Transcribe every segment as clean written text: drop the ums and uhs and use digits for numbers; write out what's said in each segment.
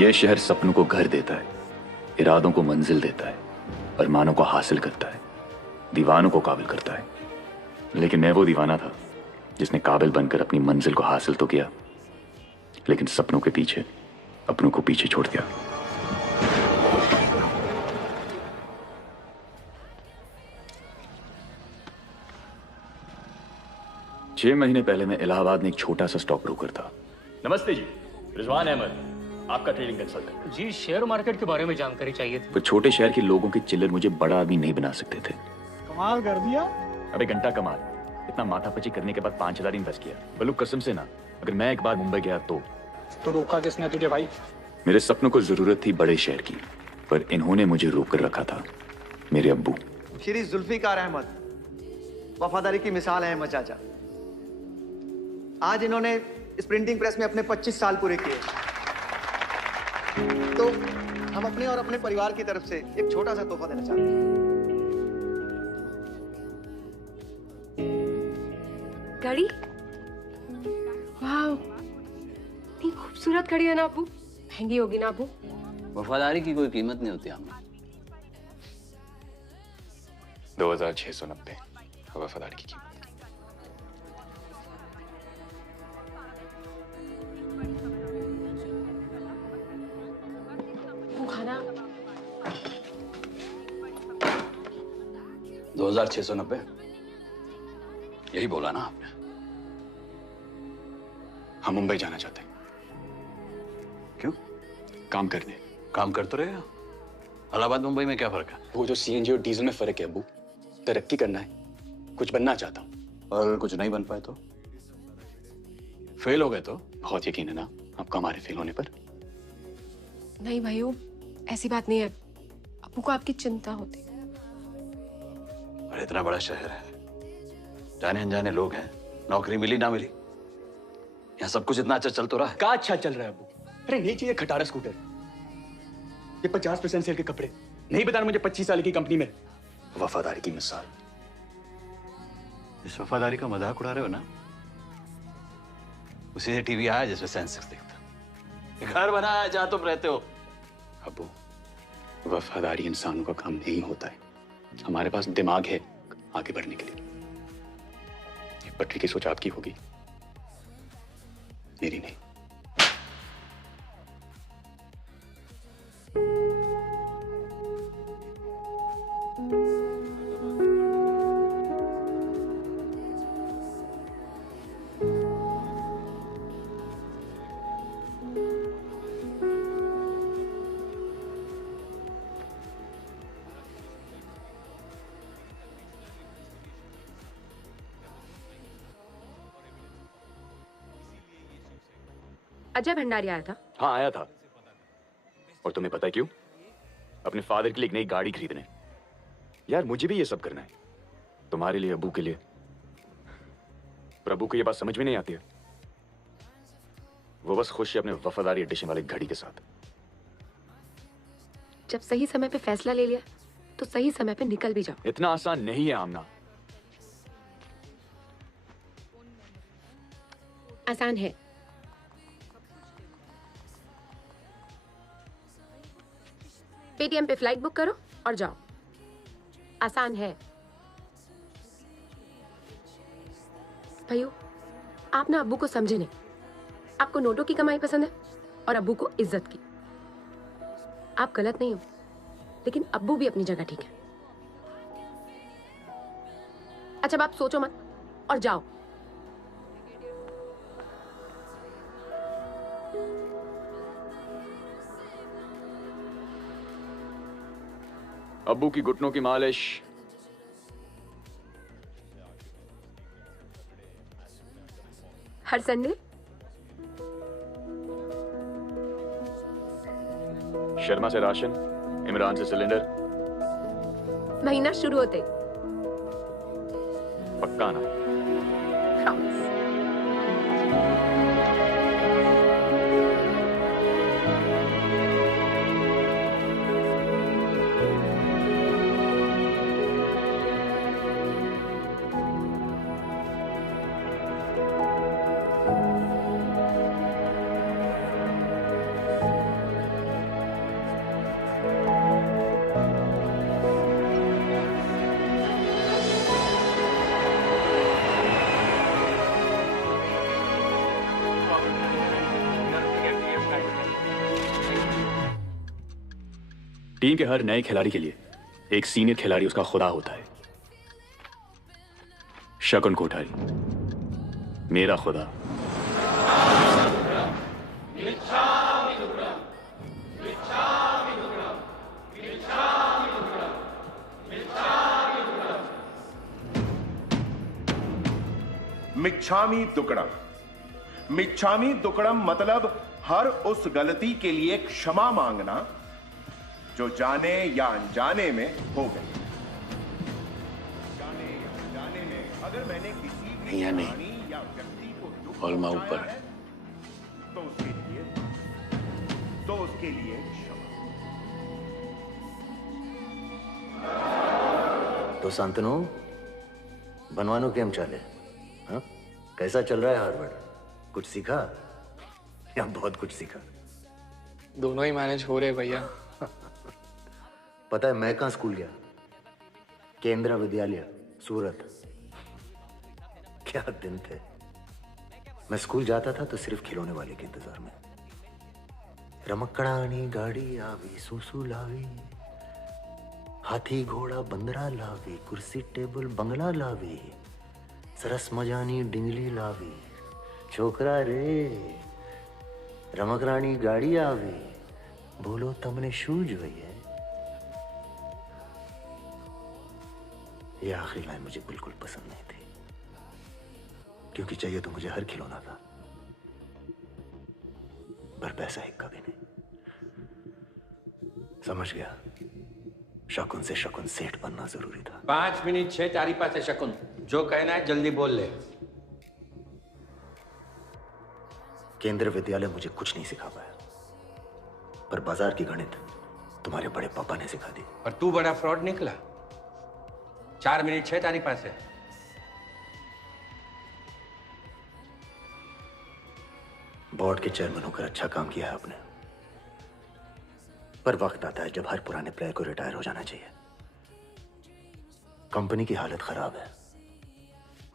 यह शहर सपनों को घर देता है, इरादों को मंजिल देता है, अरमानों को हासिल करता है, दीवानों को काबिल करता है। लेकिन मैं वो दीवाना था जिसने काबिल बनकर अपनी मंजिल को हासिल तो किया, लेकिन सपनों के पीछे अपनों को पीछे छोड़ दिया। छह महीने पहले मैं इलाहाबाद में एक छोटा सा स्टॉक ब्रोकर था। नमस्ते जी, रिजवान अहमद, आपका ट्रेडिंग कंसल्टेंट। जी, शेयर मार्केट के बारे में जानकारी चाहिए थी। वो छोटे शहर के लोगों के चिल्लर मुझे बड़ा आदमी नहीं बना सकते थे। कमाल कर दिया। अबे घंटा कमाल, इतना माथापची करने के बाद 5,000 इन्वेस्ट किया। बल्कु कसम से ना, अगर मैं एक बार मुंबई गया तो रोका किसने तुझे भाई? मेरे सपनों को जरूरत थी बड़े शहर की, पर इन्होंने मुझे रोक कर रखा था, मेरे अब्बू। श्री जुल्फिकार अहमद, वफादारी की मिसाल है अहमद चाचा। आज इन्होंने इस प्रिंटिंग प्रेस में अपने 25 साल पूरे किए, तो हम अपने और अपने परिवार की तरफ से एक छोटा सा तोहफा देना चाहते हैं। घड़ी, वाह, इतनी खूबसूरत घड़ी है ना अब्बू। महंगी होगी ना अब्बू? वफादारी की कोई कीमत नहीं होती हमें। 2,690 वफादारी की कीमत। वो खाना 2,690, यही बोला ना आपने? हम मुंबई जाना चाहते हैं। क्यों? काम करने। काम करते रहेगा। इलाहाबाद मुंबई में क्या फर्क है? वो जो सीएनजी और डीजल में फर्क है अब्बू। तरक्की करना है, कुछ बनना चाहता हूँ। और कुछ नहीं बन पाए तो? फेल हो गए तो? बहुत यकीन है ना आपका हमारे फेल होने पर? नहीं भाइयों, ऐसी बात नहीं है। अब्बू को आपकी चिंता होती। और इतना बड़ा शहर है, जाने अनजाने लोग हैं, नौकरी मिली ना मिली, यहाँ सब कुछ इतना अच्छा चल तो रहा है। क्या अच्छा चल रहा है अब्बू? अरे नहीं चाहिए खटारा स्कूटर, ये 50% सेल के कपड़े नहीं, बताना मुझे 25 साल की कंपनी में वफादारी की मिसाल। इस वफादारी का मजाक उड़ा रहे हो ना? उसी से टीवी आया जिसमें सेंसेक्स दिखता। घर बनाया जहां तुम रहते हो। अब्बू, वफादारी इंसानों का काम नहीं होता है। हमारे पास दिमाग है आगे बढ़ने के लिए। ये पटरी की सोच आपकी होगी, मेरी नहीं। अजय भंडारी आया था। हाँ आया था। और तुम्हें पता है क्यों? अपने फादर के लिए एक नई गाड़ी खरीदने। यार मुझे भी ये सब करना है, तुम्हारे लिए, अब्बू के लिए। पर अब्बू को ये बात समझ में नहीं आती है। वो बस खुश है अपने वफादारी एडिशन वाले घड़ी के साथ। जब सही समय पे फैसला ले लिया तो सही समय पे निकल भी जाओ। इतना आसान नहीं है आमना। आसान है। पेटीएम पे फ्लाइट बुक करो और जाओ। आसान है। भाइयों, आप ना अब्बू को समझे नहीं। आपको नोटों की कमाई पसंद है और अब्बू को इज्जत की। आप गलत नहीं हो, लेकिन अब्बू भी अपनी जगह ठीक है। अच्छा, अब आप सोचो मत और जाओ। अब्बू की घुटनों की मालिश। हर संडे। शर्मा से राशन, इमरान से सिलेंडर। महीना शुरू होते पक्का ना? प्रॉमिस। टीम के हर नए खिलाड़ी के लिए एक सीनियर खिलाड़ी उसका खुदा होता है। शकुन कोठारी मेरा खुदा। मिच्छामी दुक्कड़म। मिच्छामी दुक्कड़म मतलब हर उस गलती के लिए क्षमा मांगना जो जाने या अनजाने में हो गई। जाने या अनजाने में अगर मैंने किसी भी प्राणी या व्यक्ति को दुख हॉल में ऊपर पहुंचाया है, तो उसके लिए क्षमा। तो शांतनु बनवानो केम चाले? हाँ? कैसा चल रहा है हार्वर्ड? कुछ सीखा या बहुत कुछ सीखा? दोनों ही मैनेज हो रहे भैया। पता है मैं कहाँ स्कूल गया? केंद्र विद्यालय सूरत। क्या दिन थे। मैं स्कूल जाता था तो सिर्फ खिलौने वाले के इंतजार में। रमकड़ानी गाड़ी आवी, सुसु लावी, हाथी घोड़ा बंदरा लावी, कुर्सी टेबल बंगला लावी, सरस मजानी डिंगली लावी, छोकरा रे रमकरानी गाड़ी आवी, बोलो तमने शू जोईए। ये आखिरी लाइन मुझे बिल्कुल पसंद नहीं थी, क्योंकि चाहिए तो मुझे हर खिलौना था, पर पैसा ही कभी नहीं। समझ गया, शकुन से शकुन सेठ बनना जरूरी था। 5 मिनट छे तारी पास है शकुन, जो कहना है जल्दी बोल ले। केंद्र विद्यालय मुझे कुछ नहीं सिखा पाया, पर बाजार की गणित तुम्हारे बड़े पापा ने सिखा दी। और तू बड़ा फ्रॉड निकला। 4 मिनट छे तारी पास है। बोर्ड के चेयरमैन होकर अच्छा काम किया है आपने, पर वक्त आता है जब हर पुराने प्लेयर को रिटायर हो जाना चाहिए। कंपनी की हालत खराब है,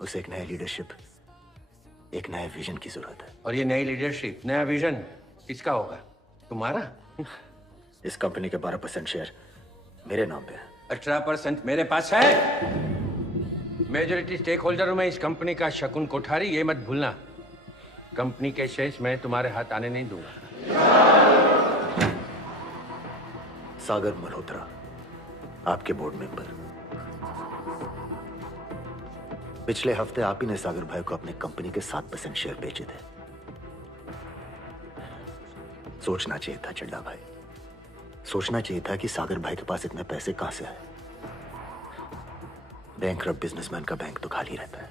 उसे एक नया लीडरशिप, एक नए विजन की जरूरत है। और ये नई लीडरशिप, नया विजन किसका होगा? तुम्हारा? इस कंपनी के 12% शेयर मेरे नाम पे है। 18% मेरे पास है। मेजॉरिटी स्टेक होल्डर हूं मैं इस कंपनी का, शकुन कोठारी, ये मत भूलना। कंपनी के शेयर्स मैं तुम्हारे हाथ आने नहीं दूंगा। सागर मल्होत्रा, आपके बोर्ड मेंबर। पिछले हफ्ते आप ही ने सागर भाई को अपने कंपनी के 7% शेयर बेचे थे। सोचना चाहिए था चड्डा भाई, सोचना चाहिए था कि सागर भाई के पास इतने पैसे कहां से आए। बैंकरप्ट बिजनेसमैन का बैंक तो खाली रहता है।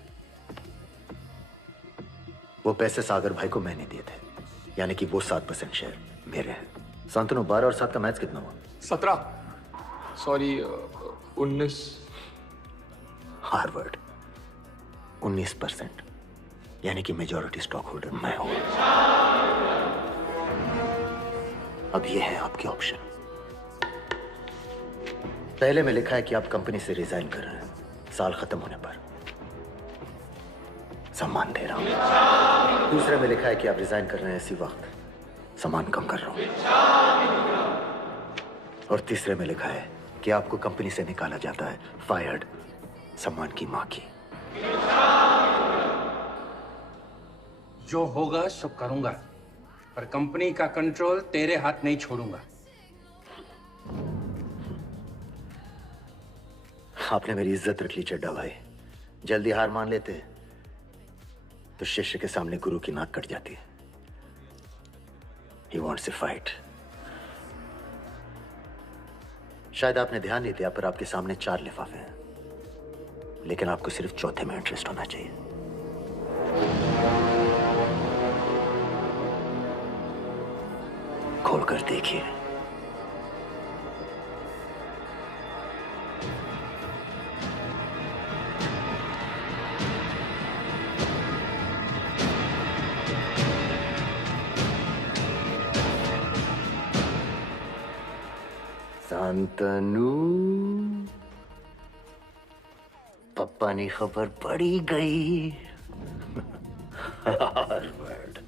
वो पैसे सागर भाई को मैंने दिए थे, यानी कि वो 7% शेयर मेरे हैं। शांतनु, 12 और 7 का मैच कितना हुआ? 17 सॉरी 19। हार्वर्ड 19%, यानी कि मेजॉरिटी स्टॉक होल्डर मैं हूं। अब ये है आपके ऑप्शन। पहले में लिखा है कि आप कंपनी से रिजाइन कर रहे हैं, साल खत्म होने पर सम्मान दे रहा हूं। दूसरे में लिखा है कि आप रिजाइन कर रहे हैं इसी वक्त, सम्मान कम कर रहा हूं। और तीसरे में लिखा है कि आपको कंपनी से निकाला जाता है, फायर्ड, सम्मान की मां की। जो होगा सो करूंगा, पर कंपनी का कंट्रोल तेरे हाथ नहीं छोड़ूंगा। आपने मेरी इज्जत रख ली चड्डा भाई। जल्दी हार मान लेते तो शिष्य के सामने गुरु की नाक कट जाती है। He wants to fight. शायद आपने ध्यान नहीं दिया, पर आपके सामने 4 लिफाफे हैं, लेकिन आपको सिर्फ चौथे में इंटरेस्ट होना चाहिए। खोलकर देखिए। शांतनु, पप्पा ने खबर पड़ी गई। हार्वर्ड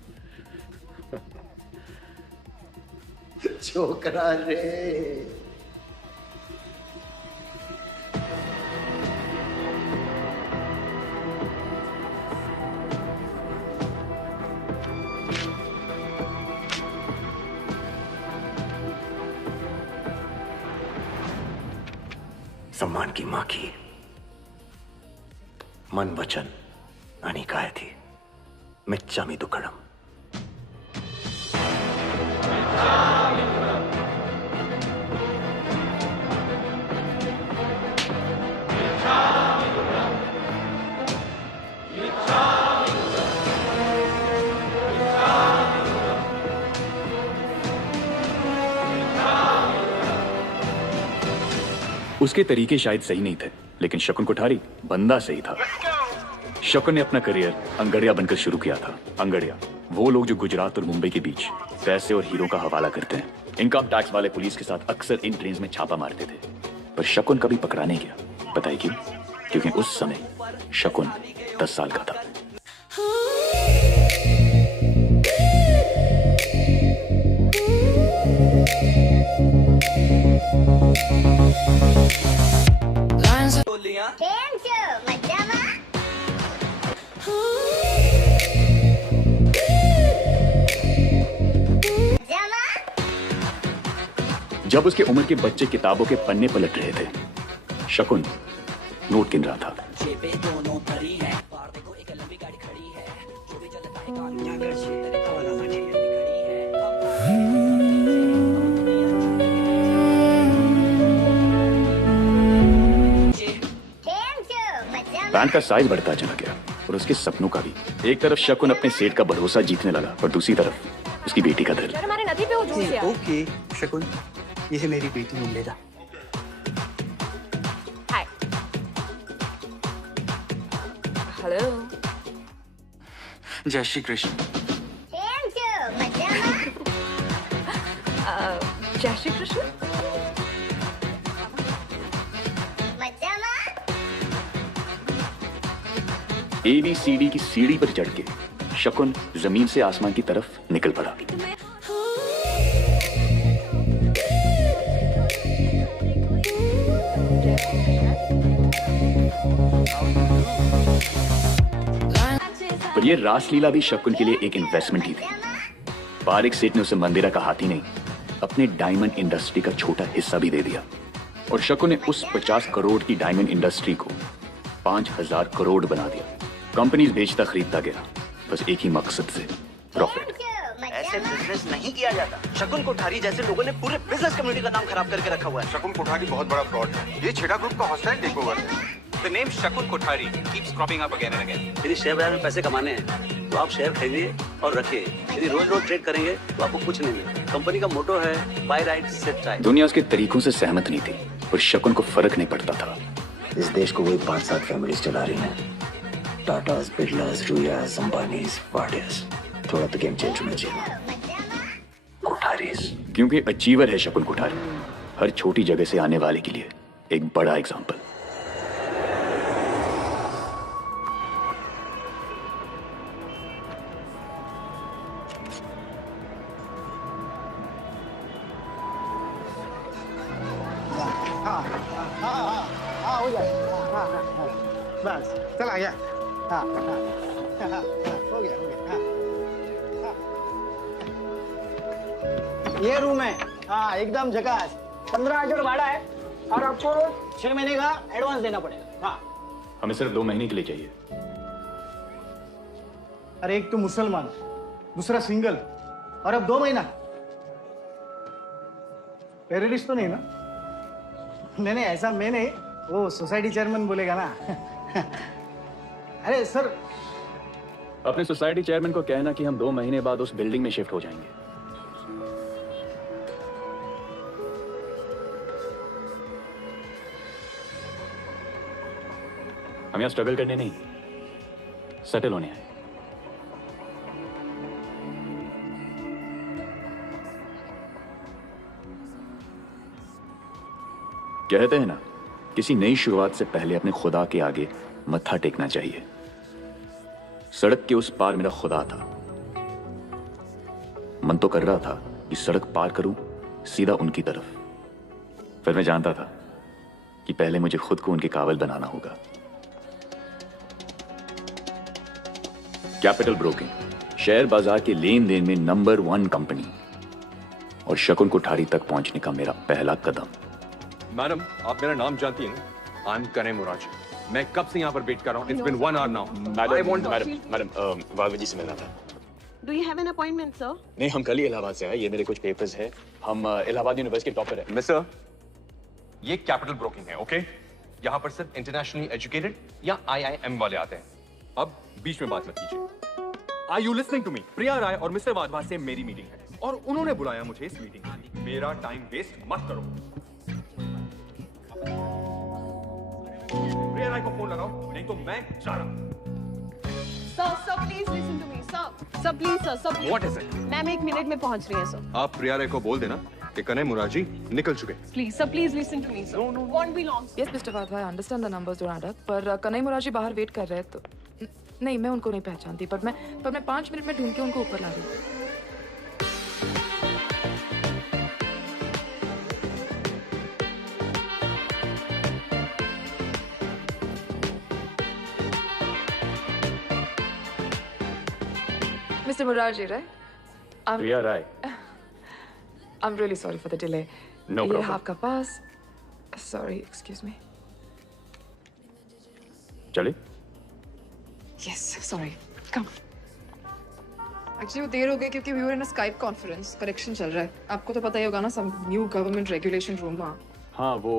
छोकरा रे सम्मान की मां की मन वचन आणि काय थी मिच्चामी दुक्कडम. उसके तरीके शायद सही नहीं थे, लेकिन शकुन कोठारी बंदा सही था. शकुन ने अपना करियर अंगड़िया बनकर शुरू किया था. अंगड़िया वो लोग जो गुजरात और मुंबई के बीच पैसे और हीरो का हवाला करते हैं. इनकम टैक्स वाले पुलिस के साथ अक्सर इन ट्रेन्स में छापा मारते थे, पर शकुन कभी पकड़ा नहीं गया. पता है क्यों? क्योंकि उस समय शकुन 10 साल का था. जब उसके उम्र के बच्चे किताबों के पन्ने पलट रहे थे, शकुन नोट गिन रहा था. पैंट का साइज बढ़ता चला गया और उसके सपनों का भी. एक तरफ शकुन अपने सेठ का भरोसा जीतने लगा और दूसरी तरफ उसकी बेटी का दिल. हमारे नदी पे वो जूस यार. ओके शकुन, ये है मेरी बेटी उम्मीदा. हाय. हेलो. जय श्री कृष्ण. जय श्री कृष्ण. ABCD की सीढ़ी पर चढ़ के शकुन जमीन से आसमान की तरफ निकल पड़ा. पर यह रासलीला भी शकुन के लिए एक इन्वेस्टमेंट ही थी. पारिक सेठ ने उसे मंदिरा का हाथी नहीं, अपने डायमंड इंडस्ट्री का छोटा हिस्सा भी दे दिया. और शकुन ने उस 50 करोड़ की डायमंड इंडस्ट्री को 5000 करोड़ बना दिया. कंपनीज बेचता खरीदता गया, बस एक ही मकसद से, प्रॉफिट. ऐसे बिजनेस नहीं किया जाता. शकुन कोठारी जैसे लोगों ने पूरे बिजनेस कम्युनिटी का नाम खराब करके रखा हुआ है. शकुन कोठारी बहुत बड़ा फ्रॉड है. ये छेड़ा ग्रुप का हॉस्टाइल टेकओवर है. The name Shakun Kothari keeps cropping up again and again. यदि शेयर बाजार में पैसे कमाने हैं तो आप शेयर खरीदिए और रखिए. यदि रोज रोज ट्रेड करेंगे तो आपको कुछ नहीं मिलेगा. कंपनी का मोटो है बाय राइट सेल राइट. दुनिया उसके तरीकों से सहमत नहीं थी, पर शकुन को फर्क नहीं पड़ता था. इस देश को वही 5-7 फैमिलीज चला रही हैं. टाटास, बिरलास, रुयास, अंबानीस, वाडियास. थोड़ा तो गेम चेंज होना चाहिए. कोठारीज. क्योंकि अचीवर है शकुन कोठारी. हर छोटी जगह से आने वाले के लिए एक बड़ा एग्जाम्पल. हो जाए. बस चला गया. हाँ हो गया. ये रूम है. हाँ एकदम झकास. 15,000 भाड़ा है और आपको 6 महीने का एडवांस देना पड़ेगा. हाँ हमें सिर्फ 2 महीने के लिए चाहिए. अरे एक तो मुसलमान, दूसरा सिंगल और अब 2 महीना. टेररिस्ट तो नहीं ना? नहीं ऐसा मैं नहीं, वो सोसाइटी चेयरमैन बोलेगा ना. अरे सर, अपने सोसाइटी चेयरमैन को कहना कि हम 2 महीने बाद उस बिल्डिंग में शिफ्ट हो जाएंगे. हम यहाँ स्ट्रगल करने नहीं, सेटल होने आए. कहते हैं ना, किसी नई शुरुआत से पहले अपने खुदा के आगे मत्था टेकना चाहिए. सड़क के उस पार मेरा खुदा था. मन तो कर रहा था कि सड़क पार करूं सीधा उनकी तरफ. फिर मैं जानता था कि पहले मुझे खुद को उनके काबिल बनाना होगा. कैपिटल ब्रोकिंग, शेयर बाजार के लेन देन में नंबर 1 कंपनी, और शकुन कोठारी तक पहुंचने का मेरा पहला कदम मैडम, आप मेरा नाम जानती हैं ना? आई एम कनई मुराजी। मैं कब से यहाँ पर वेट कर रहा हूँ। It's been 1 hour now. Madam वावी जी से मिलना था। Do you have an appointment, sir? नहीं, हम कल ही इलाहाबाद से आए। ये मेरे कुछ पेपर्स हैं। हम इलाहाबाद यूनिवर्सिटी के टॉपर हैं। मिस्टर, ये कैपिटल ब्रोकिंग है, ओके? यहाँ पर सिर्फ इंटरनेशनली एजुकेटेड या IIM वाले आते हैं। अब बीच में बात मत कीजिए। Are you listening to me? प्रिया राय और मिस्टर वाधवा से मेरी मीटिंग है और उन्होंने बुलाया मुझे इस मीटिंग के लिए। मेरा टाइम वेस्ट मत करो। प्रिया राय को फोन लगाओ, नहीं तो मैं जा रहा हूँ। Sir, please listen to me, sir. Sir, please, sir, please. What is it? Ma'am 1 minute में पहुंच रही है, sir. आप प्रिया राय को बोल देना कि कनई मुराजी निकल चुके। Please, sir, please listen to me, sir. No. Won't be long. Yes, Mr. Vadva, I understand the numbers don't add up. पर कनई मुराजी बाहर वेट कर रहे हैं तो नहीं, मैं उनको नहीं पहचानती, पर मैं 5 मिनट में ढूंढ के उनको ऊपर ला रही हूँ। Mr. Murarji, right? Priya Rai. I'm really sorry for the delay. No ये problem. आपका पास. Sorry, excuse me. चले? Yes, sorry. Come. Actually वो देर हो गई क्योंकि we were in a Skype conference. Correction चल रहा है. आपको तो पता ही होगा ना, some new government regulation rule वहाँ. हाँ, वो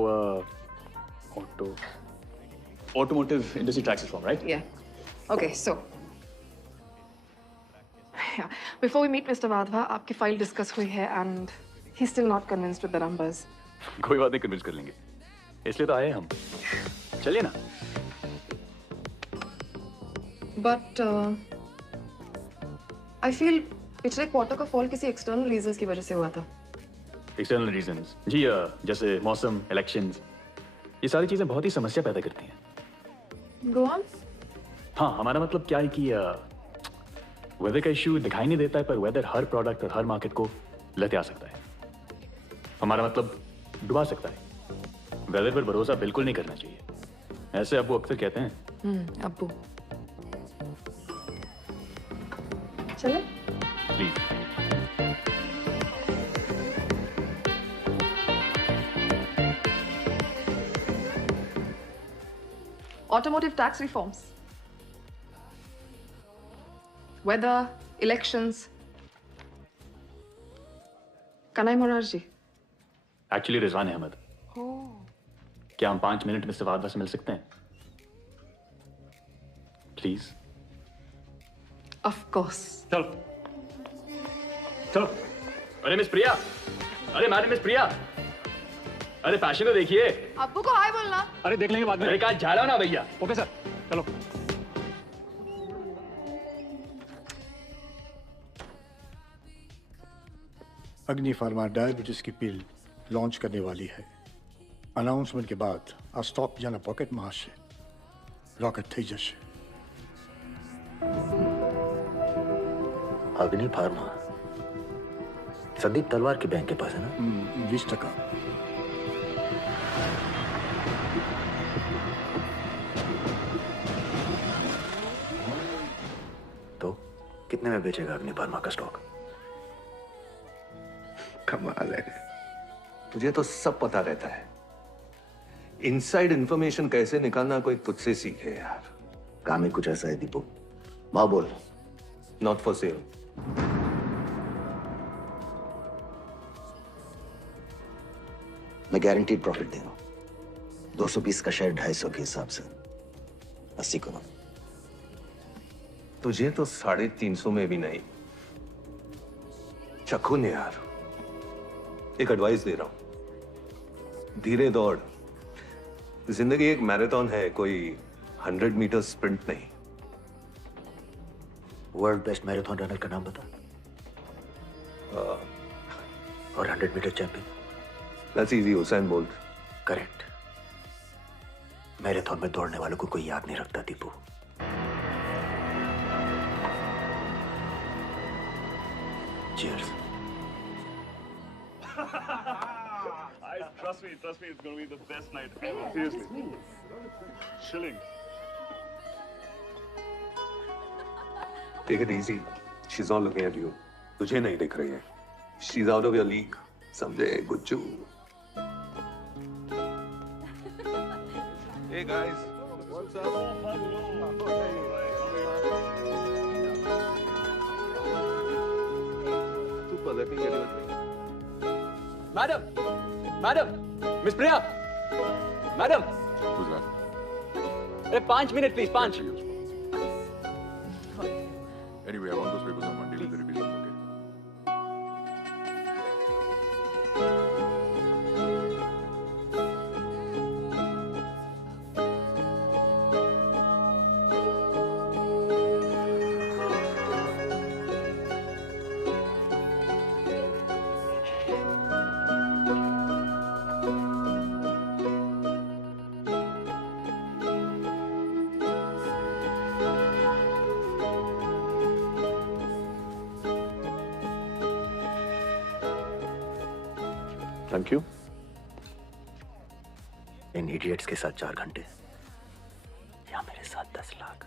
automotive industry tax reform, right? Yeah. Okay, so. Yeah. Before we meet Mr. Vadva, आपकी फाइल डिस्कस हुई है and he's still not convinced with the numbers. कोई बात नहीं, कन्विंस कर लेंगे। इसलिए तो आए हम। चलिए ना। But I feel पिछले क्वार्टर का फॉल किसी एक्सटर्नल रीजंस की वजह से हुआ था। एक्सटर्नल रीजंस जी, जैसे मौसम, इलेक्शंस, ये सारी चीजें बहुत ही समस्या पैदा करती हैं। Go on. हाँ, हमारा मतलब क्या है कि वेदर का इश्यू दिखाई नहीं देता है, पर वेदर हर प्रोडक्ट और हर मार्केट को लतिया सकता है। हमारा मतलब डुबा सकता है। वेदर पर भरोसा बिल्कुल नहीं करना चाहिए। ऐसे अब्बू अक्सर कहते हैं। अब्बू। चले? Please. Automotive tax reforms. Weather, elections. कनई मुरारजी। एक्चुअली रिजवान अहमद। क्या हम 5 मिनट मिस्टर वाधवा से मिल सकते हैं? प्लीज। Of course. चलो। अरे मिस प्रिया, अरे मैडम मिस प्रिया, अरे फैशन तो देखिए। अब्बू को हाय बोलना। अरे देख लेंगे बाद में। अरे कहा जा रहा हो ना भैया। ओके सर, चलो। अग्नि फार्मा डायबिटीज की पिल लॉन्च करने वाली है। अनाउंसमेंट के बाद आ स्टॉक जाना पॉकेट में हશે रॉकेट થઈ જશે। अग्नि फार्मा संदीप तलवार के बैंक के पास है ना? 20%। तो कितने में बेचेगा अग्नि फार्मा का स्टॉक? कमाल है, तुझे तो सब पता रहता है। इनसाइड इंफॉर्मेशन कैसे निकालना कोई तुझसे सीखे यार। काम ही कुछ ऐसा है दीपू। माँ बोल। Not for sale. मैं गारंटीड प्रॉफिट दे रहा हूं। 220 का शेयर 250 के हिसाब से 80 करोड़। तुझे तो 350 में भी नहीं। शकुन यार, एक एडवाइस दे रहा हूं, धीरे दौड़। जिंदगी एक मैराथन है, कोई 100 मीटर स्प्रिंट नहीं। वर्ल्ड बेस्ट मैराथन रनर का नाम बता। और 100 meter champion? That's easy, Hussain Bolt. Correct. Marathon में दौड़ने वालों को कोई याद नहीं रखता Deepu. Cheers. Trust me, it's going to be the best night ever. Seriously. Chilling. Take it easy. She's not looking at you. तुझे नहीं दिख रही है। She's out of your league. समझे गुच्चू? Hey guys, what's up? तू पलट नहीं गई मतलब। Madam, miss Priya, madam. Who's that? अरे 5 minute please, 5। Anyway, I want those papers on Monday with the revision, okay? Thank you. In idiots के साथ 4 घंटे या मेरे साथ 10 लाख।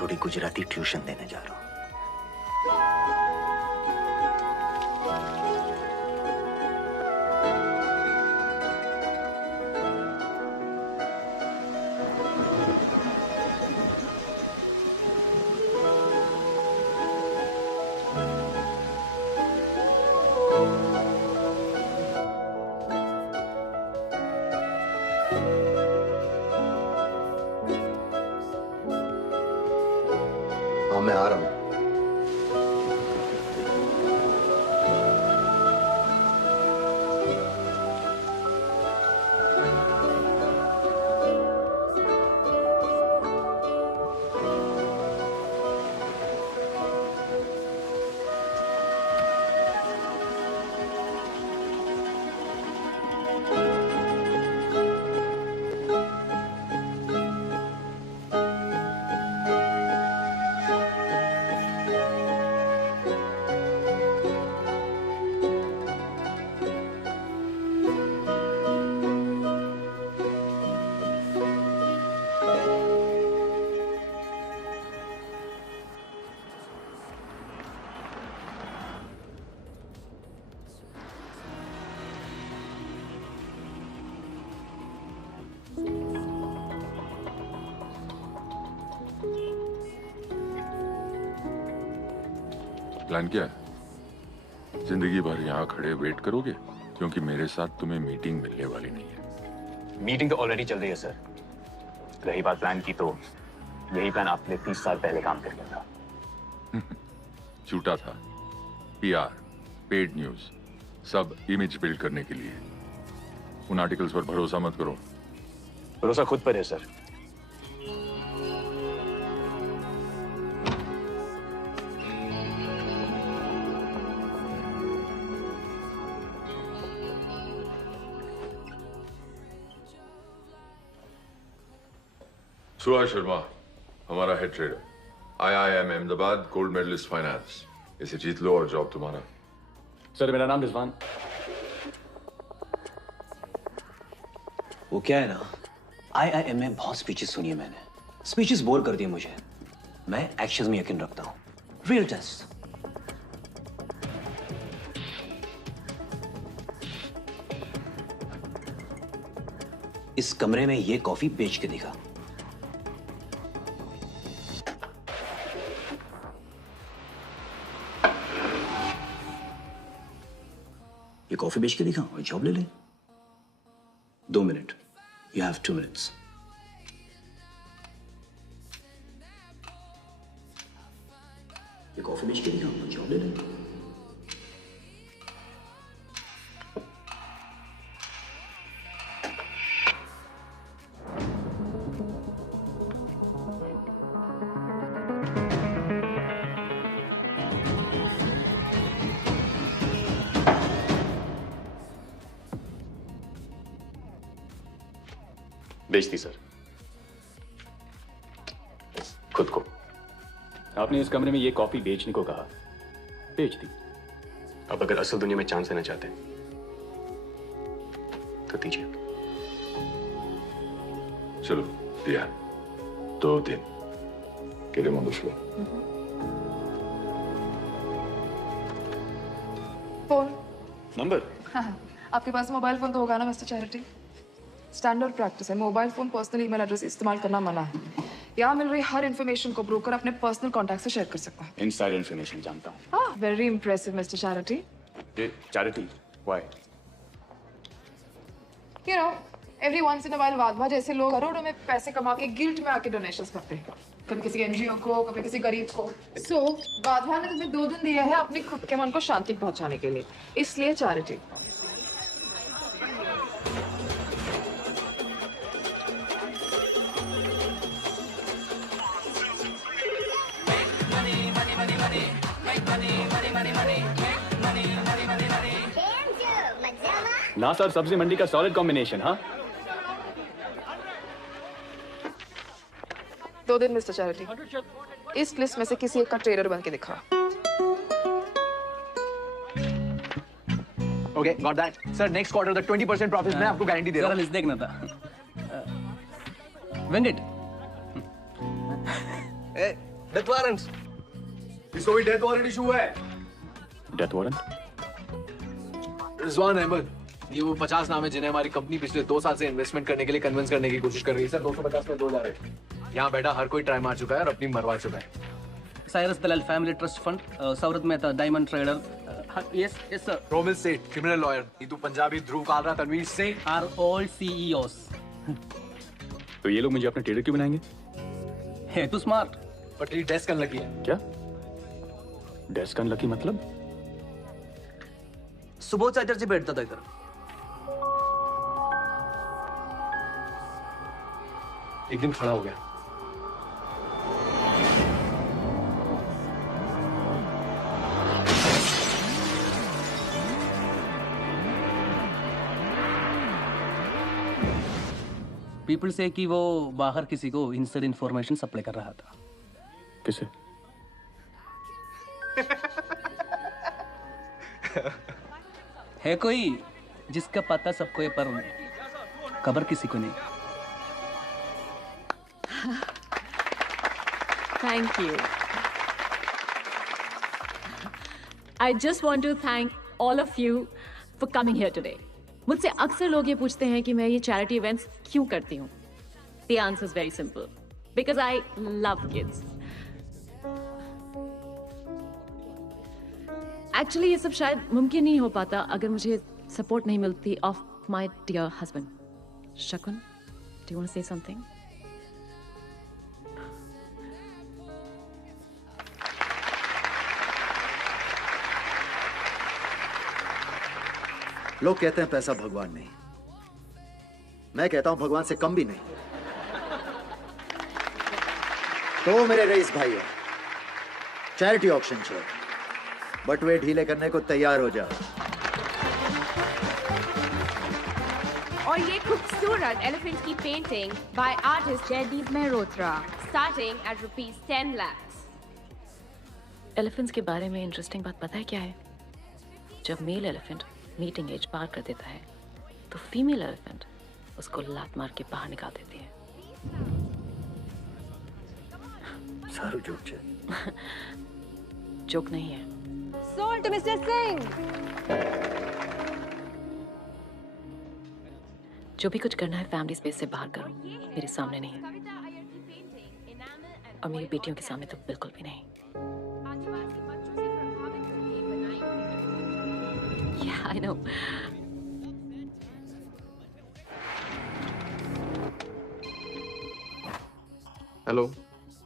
थोड़ी गुजराती ट्यूशन देने जा रहा हूं। हाँ, मैं आ रहा हूं। प्लान क्या है? जिंदगी भर यहाँ खड़े वेट करोगे? क्योंकि मेरे साथ तुम्हें मीटिंग मिलने वाली नहीं है। मीटिंग तो ऑलरेडी चल रही है सर। रही बात प्लान की, तो यही प्लान आपने 30 साल पहले काम कर लिया था। झूठा था। PR, पेड न्यूज, सब इमेज बिल्ड करने के लिए। उन आर्टिकल्स पर भरोसा मत करो। भरोसा खुद पर है सर। सुहास शर्मा हमारा head trader, IIM Ahmedabad gold medalist finance. इसे जीत लो और जॉब तुम्हारा। सर मेरा नाम रिजवान। वो क्या है ना, IIM में बहुत स्पीचेस सुनी है मैंने। स्पीचेस बोर कर दिए मुझे। मैं एक्शंस में यकीन रखता हूं। Real test. इस कमरे में ये कॉफी बेच के दिखा। ये कॉफी बेच के दिखा और जॉब ले ले। 2 मिनट। You have 2 minutes. ये कॉफी बेच के दिखा और जॉब ले ले। बेच दी सर, खुद को। आपने इस कमरे में ये कॉफी बेचने को कहा, बेच दी। अब अगर असल दुनिया में चांस लेना चाहते हैं तो दीजिए। चलो दिया 2 दिन के लिए मुंडो नंबर? हाँ, आपके पास मोबाइल फोन तो होगा ना मिस्टर चैरिटी? स्टैंडर्ड प्रैक्टिस है, mobile phone personal email address इस्तेमाल करना मना है। यहाँ मिल रही हर इन्फॉर्मेशन को ब्रोकर अपने पर्सनल कॉन्टैक्ट से शेयर कर सकता है। इनसाइड इन्फॉर्मेशन जानता हूँ। हाँ, very impressive mister charity. Charity, why? You know, every once in a while Wadhwa जैसे लोग करोड़ों में पैसे कमा के गिल्ट में आके डोनेशंस करते हैं। कभी किसी एनजीओ को, कभी किसी गरीब को। So, वाधवा ने तुम्हें 2 दिन दिया है अपने खुद के मन को शांति पहुंचाने के लिए। इसलिए चैरिटी। नासा और सब्जी मंडी का सॉलिड कॉम्बिनेशन। हाँ, 2 दिन मिस्टर चैरिटी। इस लिस्ट में से किसी एक का ट्रेडर बन के दिखा। Okay, got that. Sir, next quarter तक 20% प्रॉफिट मैं आपको गारंटी दे रहा हूं। लिस्ट देखना था। वेंडिट। Death warrant. इसको भी डेथ वारंट इशू है। Death warrant? रिजवान अहमद, ये वो 50 नाम है जिन्हें हमारी कंपनी पिछले 2 साल से इन्वेस्टमेंट करने के लिए कन्विंस करने की कोशिश कर रही है। सर, 250 में 2 जा रहे हैं। यहाँ बैठा हर कोई ट्राई मार चुका है और अपनी मरवा चुका है। Cyrus Dalal family trust fund, Saurat Mehta diamond trader. Yes yes sir. Romil Seth, criminal lawyer. Neetu Punjabi, Dhruv Kalra, Tanveer Singh are all CEOs। तो ये लोग मुझे अपने ट्रेडर क्यों बनाएंगे? है तू स्मार्ट। बट ये डेस्क अनलकी है। क्या? डेस्क अनलकी मतलब? सुबह चैटर्जी बैठता था इधर। एक दिन खड़ा हो गया। पीपल से कि वो बाहर किसी को इनसाइड इंफॉर्मेशन सप्लाई कर रहा था। किसे? है कोई जिसका पता सबको है पर खबर किसी को नहीं। Thank you. I just want to thank all of you for coming here today. मुझसे अक्सर लोग ये पूछते हैं कि मैं ये चैरिटी इवेंट्स क्यों करती हूँ। The answer is very simple. Because I love kids. Actually ये सब शायद मुमकिन नहीं हो पाता अगर मुझे सपोर्ट नहीं मिलती of my dear husband. Shakun, do you want to say something? लोग कहते हैं पैसा भगवान नहीं, मैं कहता हूं भगवान से कम भी नहीं। तो मेरे रईस भाइयों, चैरिटी ऑक्शन चल, बटुए ढीले करने को तैयार हो जाओ। और ये खूबसूरत एलिफेंट की painting by artist Jaideep Mehrotra starting at ₹10 lakhs। Elephants के बारे में इंटरेस्टिंग बात पता है क्या है? जब मेल एलिफेंट मीटिंग एज पार कर देता है तो फीमेल एलिफेंट उसको लात मार के बाहर निकाल देती है। सारू जोक है। जोक नहीं है। Sold to Mr. Singh. जो भी कुछ करना है फैमिली स्पेस से बाहर करो, मेरे सामने नहीं। और मेरी बेटियों के सामने तो बिल्कुल भी नहीं। Yeah, I know. Hello,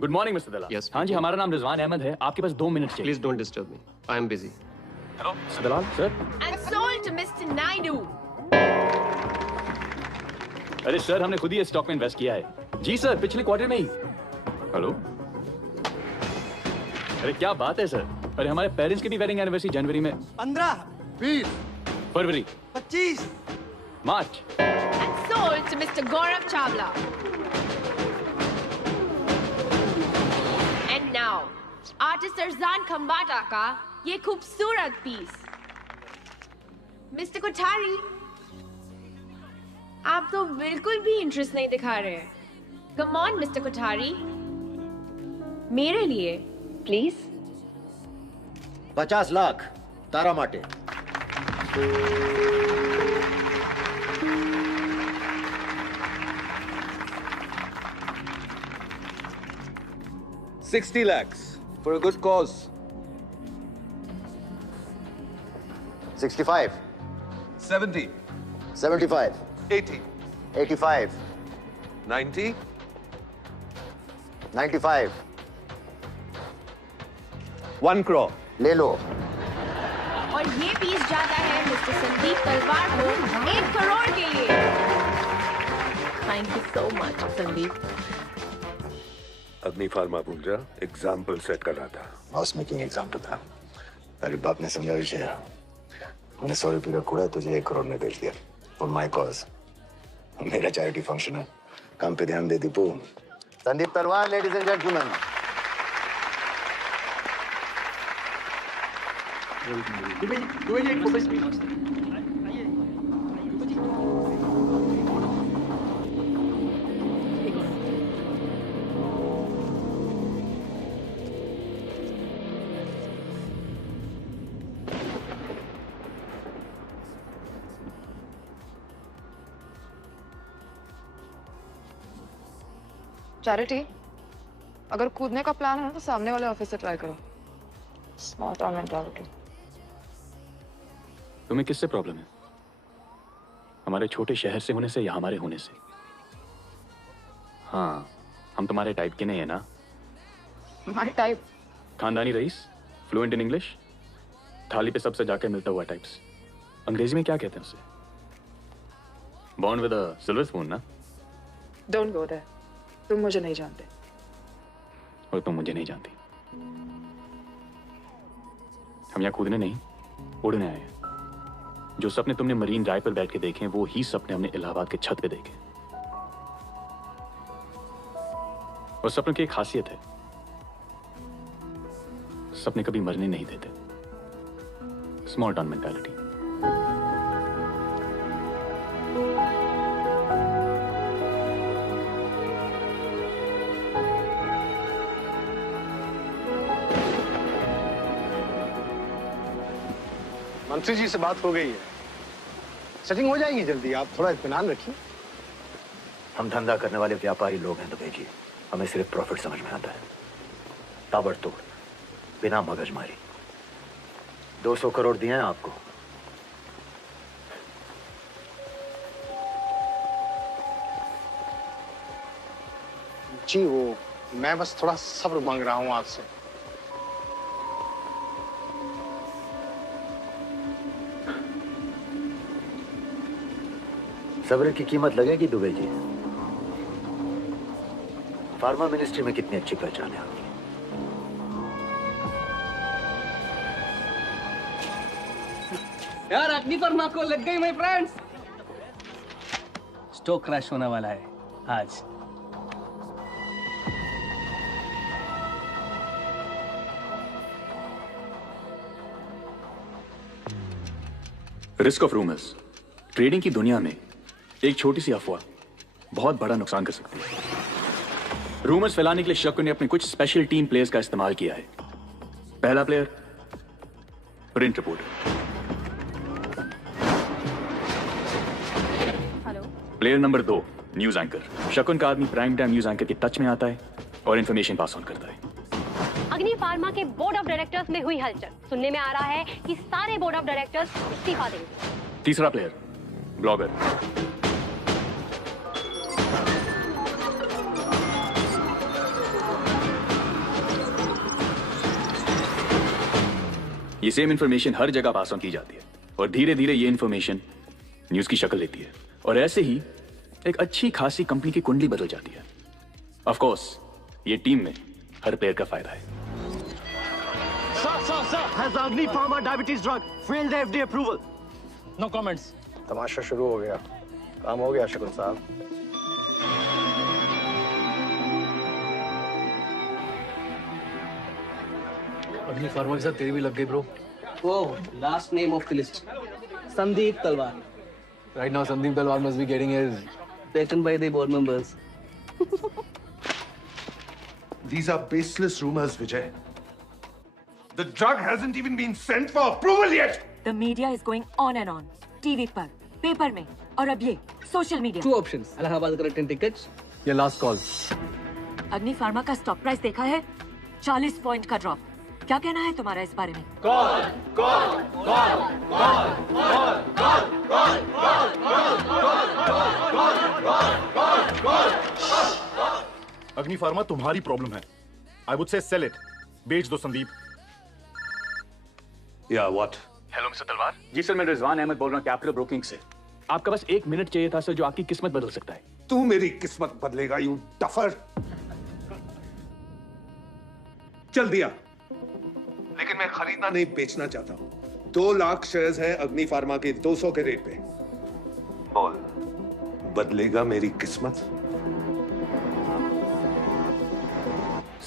good morning mister Dalal. Yes. हाँ जी, हमारा नाम रिजवान अहमद है। आपके पास 2 मिनट चाहिए। Please don't disturb me. I am busy. Hello mister Dalal sir. And sold to Mr. Naidu. अरे सर, हमने खुद ही स्टॉक में इन्वेस्ट किया है। जी सर, पिछले क्वार्टर में ही। हेलो, अरे क्या बात है सर। अरे हमारे पेरेंट्स की भी वेडिंग एनिवर्सरी जनवरी में। 15, 20, फरवरी, 25, मार्च। And sold to Mr. Gaurav Chawla. And now, artist Arjan Khambata का ये खूबसूरत पीस। मिस्टर कोठारी, आप तो बिल्कुल भी इंटरेस्ट नहीं दिखा रहे हैं। कम ऑन मिस्टर कोठारी, मेरे लिए प्लीज। 50 लाख तारा माटे। $60 lakhs for a good cause. 65, 70, 75, 80, 85, 90, 95, 1 crore. ले लो। और ये पीस जाता है मिस्टर संदीप तलवार को 1 करोड़ के लिए। Thank you so much Sandeep. अग्नि फार्मा भूल जा, एग्जाम्पल सेट कर रहा था। हाउस मेकिंग एग्जाम्पल था। तेरे बाप ने समझा विषय। मैंने 100 रुपये का कूड़ा तुझे 1 करोड़ में बेच दिया। For my cause. मेरा चैरिटी फंक्शन है। काम पे ध्यान दे दीपू। संदीप तलवार, लेडीज एंड जेंटलमैन। चैरिटी, अगर कूदने का प्लान है तो सामने वाले ऑफिस से ट्राई करो। Smart town mentality. तुम्हें किससे प्रॉब्लम है? हमारे छोटे शहर से होने से या हमारे होने से? हाँ, हम तुम्हारे टाइप के नहीं है ना? My type. खानदानी रईस, फ्लुएंट इन इंग्लिश, थाली पे सबसे जाके मिलता हुआ टाइप्स। अंग्रेजी में क्या कहते हैं उसे? Born with a silver spoon ना? Don't go there. तुम मुझे नहीं जानते। और तुम मुझे नहीं जानती। हम यहाँ कूदने नहीं, उड़ने आए हैं। जो सपने तुमने मरीन ड्राइव पर बैठ के देखे वो ही सपने हमने इलाहाबाद के छत पे देखे। और सपनों की एक खासियत है, सपने कभी मरने नहीं देते। Small town mentality. मंत्री जी से बात हो गई है, सेटिंग हो जाएगी जल्दी। आप थोड़ा इत्मीनान रखिए। हम धंधा करने वाले व्यापारी लोग हैं दुबे जी। हमें सिर्फ प्रॉफिट समझ में आता है। ताबड़तोड़, बिना मगजमारी। 200 करोड़ दिए हैं आपको। जी वो मैं बस थोड़ा सब्र मांग रहा हूँ आपसे। सब्र की कीमत लगेगी दुबे जी। फार्मा मिनिस्ट्री में कितनी अच्छी पहचान है आपकी। यार अग्नि फर्मा को लग गई माय फ्रेंड्स। स्टॉक क्रैश होने वाला है आज। Risk of rumours. ट्रेडिंग की दुनिया में एक छोटी सी अफवाह बहुत बड़ा नुकसान कर सकती है। रूमर्स फैलाने के लिए शक्कू ने अपने कुछ स्पेशल टीम प्लेयर्स का इस्तेमाल किया है। पहला player, print reporter. Player number 2, news anchor. शकुन का आदमी प्राइम टाइम न्यूज एंकर के टच में आता है और इंफॉर्मेशन पास ऑन करता है। अग्नि फार्मा के बोर्ड ऑफ डायरेक्टर्स में हुई हलचल। सुनने में आ रहा है कि सारे बोर्ड ऑफ डायरेक्टर्स इस्तीफा देंगे। तीसरा प्लेयर, ब्लॉगर। ये सेम इंफॉर्मेशन हर जगह पास ऑन की जाती है और धीरे धीरे ये इंफॉर्मेशन न्यूज की शक्ल लेती है और ऐसे ही एक अच्छी खासी कंपनी की कुंडली बदल जाती है। ऑफ कोर्स ये टीम में हर प्लेयर का फायदा है। Sir, has Agni Pharma diabetes drug failed the FDA approval? No comments. तमाशा शुरू हो गया। काम हो गया शकुन साहब। अग्नि फार्मा के साथ तेरी भी लग गई bro. Oh, last name of the list. Sandeep Talwar. Right now Sandeep Talwar must be getting his Taken by the board members. These are baseless rumors, Vijay. The drug hasn't even been sent for approval yet. The media is going on and on, TV पर, paper में, और अब ये social media. 2 options, Allahabad का return tickets या last call. अग्नि pharma का stock price देखा है, 40 पॉइंट का ड्रॉप। क्या कहना है तुम्हारा इस बारे में? अग्नि फार्मा तुम्हारी प्रॉब्लम है। I would say sell it, बेच दो संदीप। या व्हाट? हेलो मिस्टर तलवार। जी सर, मैं रिजवान अहमद बोल रहा हूँ कैपिटल ब्रोकिंग से। आपका बस 1 मिनट चाहिए था सर, जो आपकी किस्मत बदल सकता है। तू मेरी किस्मत बदलेगा यू टफर। चल दिया, लेकिन मैं खरीदना नहीं बेचना चाहता हूं। 2 लाख शेयर्स हैं अग्नि फार्मा के 200 के रेट पे। बोल, बदलेगा मेरी किस्मत?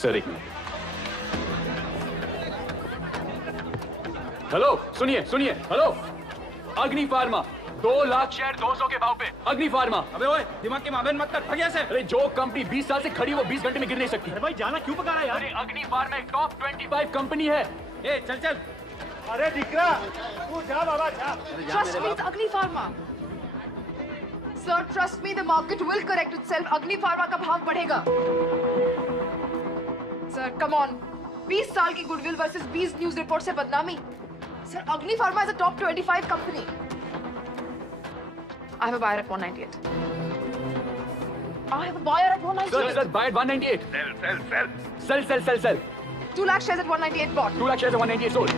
Sir 1 minute. हेलो, सुनिए सुनिए। हेलो, अग्नि फार्मा 2 लाख शेयर 200 के भाव पे। अग्नि फार्मा। अबे ओए, दिमाग के मामले मत कर, भगिया से। अरे जो कंपनी 20 साल से खड़ी वो 20 घंटे में गिर नहीं सकती। अरे भाई जाना क्यों पका रहा है यार? अरे अग्नि फार्मा एक टॉप 25 कंपनी है। ए चल चल। अरे दिकरा, तू जा बाबा जा। Trust me, it's Agni Pharma. Sir, trust me, the market will correct itself. Agni Pharma का भाव बढ़ेगा। Sir, come on. 20 साल की गुडविल वर्सेस 20 न्यूज़ रिपोर्ट से बदनामी। Sir, Agni Pharma is a top 25 company. I have a buyer at 198. I have a buyer at 198. Sir, buy at 198. Sell. 2 lakh shares at 198 bought. 2 lakh shares at 198 sold.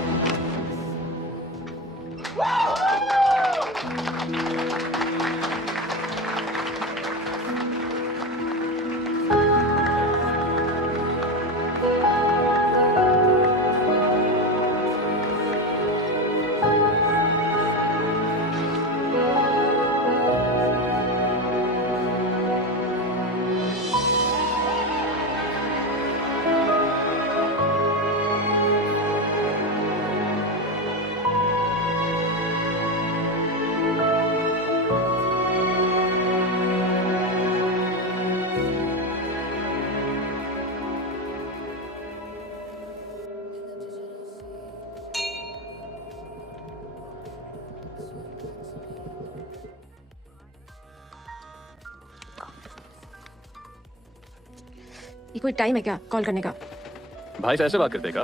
ये कोई time है क्या call करने का? भाई से ऐसे बात करते का?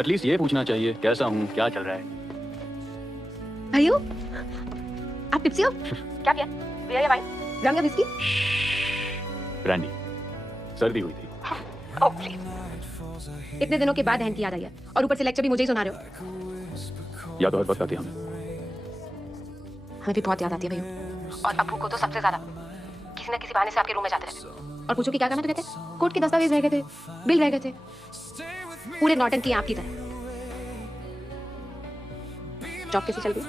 एटलीस्ट ये पूछना चाहिए कैसा हूँ, क्या चल रहा है। भाइयों, आप टिप्सी हो? क्या पिया? बियर या वाइन? रम या विस्की? ब्रांडी। सर्दी हुई थी। Oh please. इतने दिनों के बाद बहन की याद आई है और ऊपर से लेक्चर भी मुझे ही सुना रहे हो। या तो हर वक्त आती है हमें। हमें भी बहुत याद आती है भैया, और अब्बू को तो सबसे ज्यादा। किसी न किसी बहाने से आपके रूम में जाते रहते और पूछो कि क्या करना, तो कहते हैं कोर्ट के दस्तावेज रह गए थे, बिल रह गए थे। पूरे नौटंकी आपकी तरह। जॉब कैसी चल रही?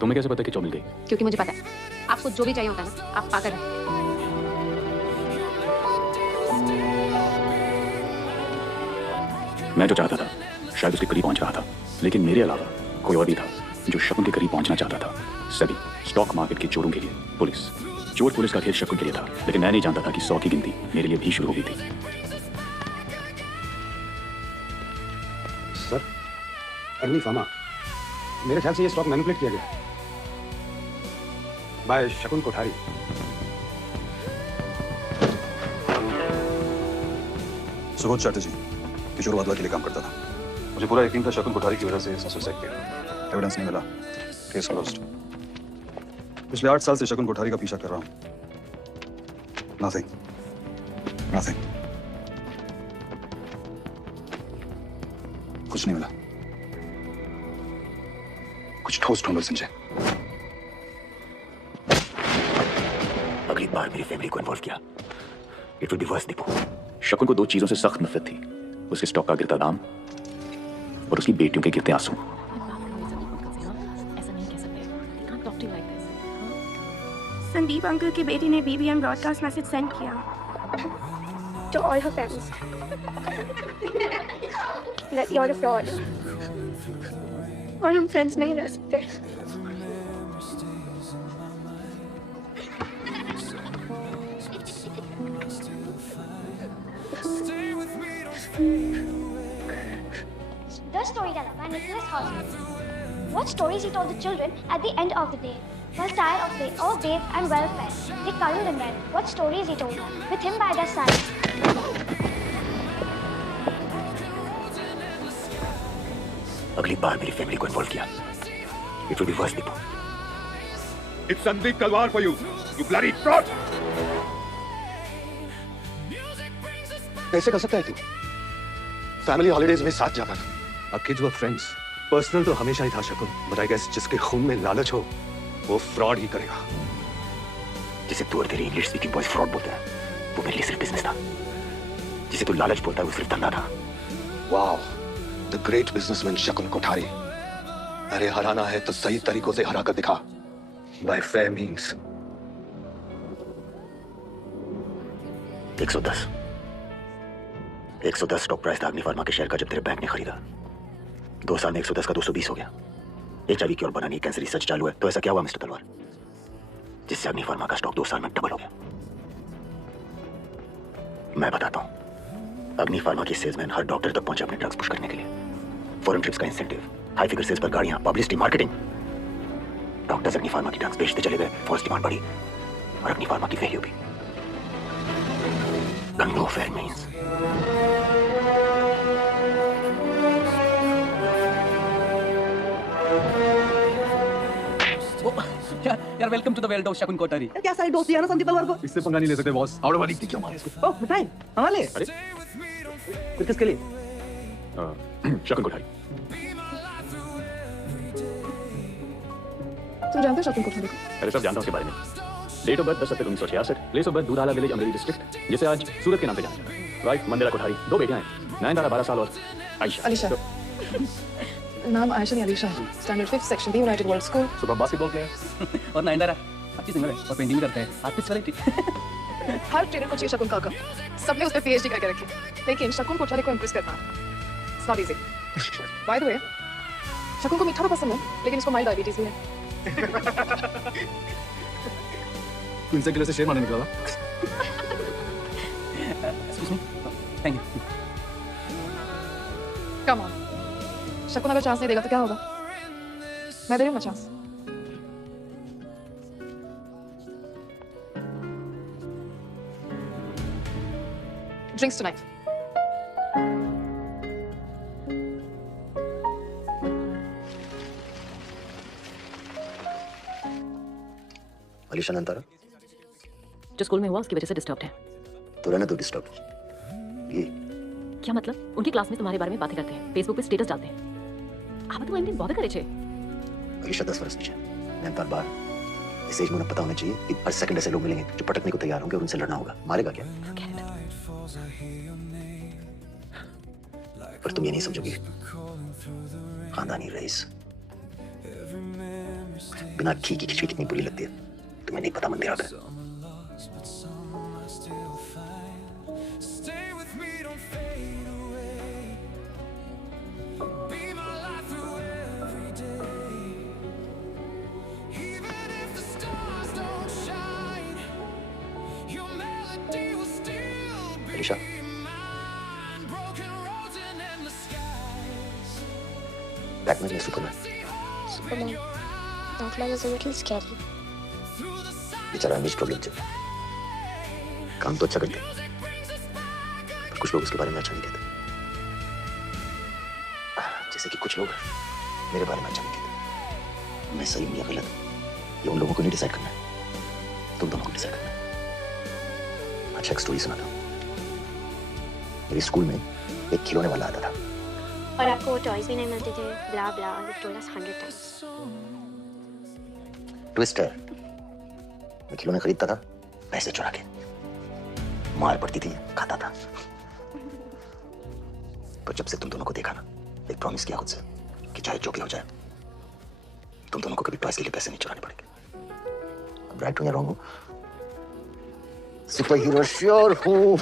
तुम्हें कैसे पता कि जॉब मिल गई? क्योंकि मुझे पता है आपको जो भी चाहिए होता है ना, आप पाकर हैं। मैं जो चाहता था शायद उसके करीब पहुंच रहा था, लेकिन मेरे अलावा कोई और भी था जो शकुन के करीब पहुंचना चाहता था। सभी स्टॉक मार्केट के चोरों के लिए पुलिस। चोर पुलिस का खेल शकुन के लिए था, लेकिन मैं नहीं जानता था कि 100 की गिनती मेरे लिए भी शुरू हो गई थी। सर, अग्नि फार्मा, मेरे ख्याल से ये स्टॉक मैनिपुलेट किया गया बाय शकुन कोठारी। सुबोध चैटर्जी किशोर वादला के लिए काम करता था। मुझे पूरा यकीन था शकुन कोठारी की वजह से इसने सुसाइड किया। एविडेंस नहीं मिला, केस क्लोज्ड। पिछले 8 साल से शकुन कोठारी का पीछा कर रहा हूं। नथिंग। कुछ नहीं मिला। कुछ ठोस ढूंढो संजय। अगली बार मेरी फैमिली को इन्वॉल्व किया, it will be verse Deepu. शकुन को 2 चीजों से सख्त नफरत थी, उसके स्टॉक का गिरता दाम और उसकी बेटियों के गिरते आंसू। संदीप अंकल की बेटी ने BBM ब्रॉडकास्ट मैसेज सेंड किया to all her fans that you're a fraud और हम फ्रेंड्स नहीं रह सकते। The Storyteller by Nicholas Hosmer. What stories he told the children at the end of the day. Well tired of day, oh babe, I'm well fed. They cuddled in bed. What stories he told them. With him by their side. अगली बार मेरी family को involve किया, it will be worse, Deepu. It's Sandeep Talwar for you, you bloody fraud! कैसे कर सकता है तू? Family holidays में साथ जाता था. Our kids were friends. Personal तो हमेशा ही था शकुन, but I guess जिसके खून में लालच हो, वो फ्रॉड ही करेगा. जिसे तू और तेरे इंग्लिश स्पीकिंग बॉयज फ्रॉड बोलते हैं, वो मेरे लिए सिर्फ बिजनेस था. जिसे तू लालच बोलता है, वो सिर्फ धंधा था. वाओ, द ग्रेट बिजनेसमैन शकुन कोठारी. अरे हराना है तो सही तरीकों से हरा कर दिखा. By fair means. 110 stock price था अग्नि फार्मा के शेयर का जब तेरे बैंक ने खरीदा. 2 साल में 110 का 220 हो गया. HIV की और बनानी कैंसर रिसर्च चालू है, तो ऐसा क्या हुआ मिस्टर तलवार, जिससे अग्नि फार्मा का स्टॉक 2 साल में डबल हो गया? मैं बताता हूं. अग्नि फार्मा की सेल्समैन हर डॉक्टर तक पहुंचे अपने ड्रग्स पुश करने के लिए. फॉरेन ट्रिप्स का इंसेंटिव, हाई फिगर सेल्स पर गाड़ियां, पब्लिसिटी, मार्केटिंग. डॉक्टर्स अग्नि फार्मा की ड्रग्स बेचते चले गए, फॉरेस्ट डिमांड बढ़ी और अग्नि फार्मा की वैल्यू भी. गंगो फेयर मींस यार welcome to the world of Shakun Kothari. क्या सारी दोस्ती है ना संदीप तलवार को? इससे पंगा नहीं ले सकते बॉस. आवड़ वाली क्यों मारे इसको? ओह मिठाई हमारे. अरे फिर किसके लिए? शकुन कोठारी. तुम जानते हो शकुन कोठारी को? अरे सब जानता हूं उसके बारे में. डेट ऑफ बर्थ 10 सितंबर 1966. Place of birth Dudhala village, Amreli district, जिसे आज सूरत के नाम पे जाना जाता है. वाइफ मंदिरा कोठारी. 2 बेटियां हैं, नयनतारा 12 साल और आयशा. अलीशा. नाम आयशा नहीं अलीशा है. Standard 5th section B United World School. Super basketball player. और नयनतारा अच्छी सिंगर है और पेंटिंग भी करता है. आर्टिस्ट वाली. हर ट्रेनर को चाहिए शकुन काका. सबने उस पे PhD करके रखी, लेकिन शकुन कोठारी को इंप्रेस करना it's not easy. By the way, शकुन को मीठा तो पसंद है, लेकिन उसको माइल्ड डायबिटीज भी है. इनसे किलो से शेर मारने निकला. Thank you. Come on. शकुन अगर चांस नहीं देगा तो क्या होगा? मैं दे रही हूँ ना chance. Drinks tonight. Alisha Nayantara जो स्कूल में हुआ उसकी वजह से डिस्टर्ब है. तो रहना तो डिस्टर्ब. ये क्या मतलब? उनकी क्लास में तुम्हारे बारे में बातें करते हैं, फेसबुक पे स्टेटस डालते हैं. आप तो एंडिंग बहुत करे छे. अलीशा 10 वर्ष नीचे, नयनतार 12. इस एज में उन्हें पता होना चाहिए कि हर सेकंड ऐसे लोग मिलेंगे जो पटकने को तैयार होंगे और उनसे लड़ना होगा. मारेगा क्या? पर तुम ये नहीं समझोगी, खानदानी रईस बिना घी की खिचड़ी कितनी बुरी लगती है तुम्हें नहीं पता. मंदिर आता है. अलीशा, बैटमैन या Superman? Superman. Batman is a little scary. बेचारा इमेज प्रॉब्लम से काम तो अच्छा करते हैं, पर कुछ लोग उसके बारे में अच्छा नहीं कहते. जैसे कि कुछ लोग मेरे बारे में अच्छा नहीं कहते. मैं सही हूं या गलत, ये उन लोगों को नहीं डिसाइड करना है, तुम दोनों को डिसाइड करना है. अच्छा, एक स्टोरी सुनाता हूँ. मेरे स्कूल में एक खिलौने वाला आता था. और आपको टॉयज भी नहीं मिलते थे. ब्ला ब्ला. You told us 100 times. Twister. मैं खिलौने खरीदता था पैसे चुरा के. मार पड़ती थी, खाता था. पर जब से तुम दोनों को देखा ना, एक प्रॉमिस किया खुद से कि चाहे जो भी हो जाए तुम दोनों को कभी टॉयज के लिए पैसे नहीं चुराने पड़ेंगे. अब राइट हूं या रॉन्ग हूं? सुपर हीरो श्योर हूं.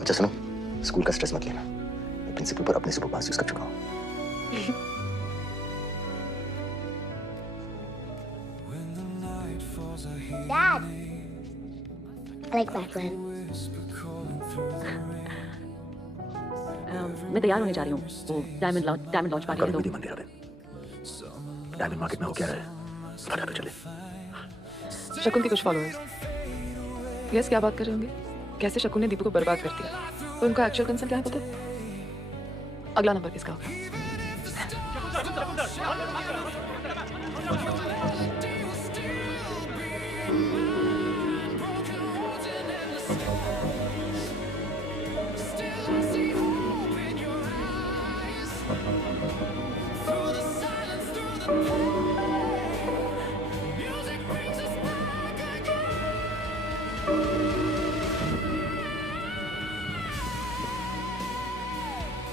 अच्छा सुनो, स्कूल का स्ट्रेस मत लेना. मैं प्रिंसिपल पर अपने सुपर पास यूज कर चुका हूं. Dad, I like Batman. मैं तैयार होने जा रही हूँ वो डायमंड लॉन्च पार्टी कभी भी मंदिर डायमंड मार्केट में हो क्या रहा है, पता तो चले। शकुन के कुछ फॉलोअर्स यस क्या बात कर रहे होंगे, कैसे शकुन ने दीपू को बर्बाद कर दिया, तो उनका एक्चुअल कंसर्न क्या है पता? अगला नंबर किसका होगा?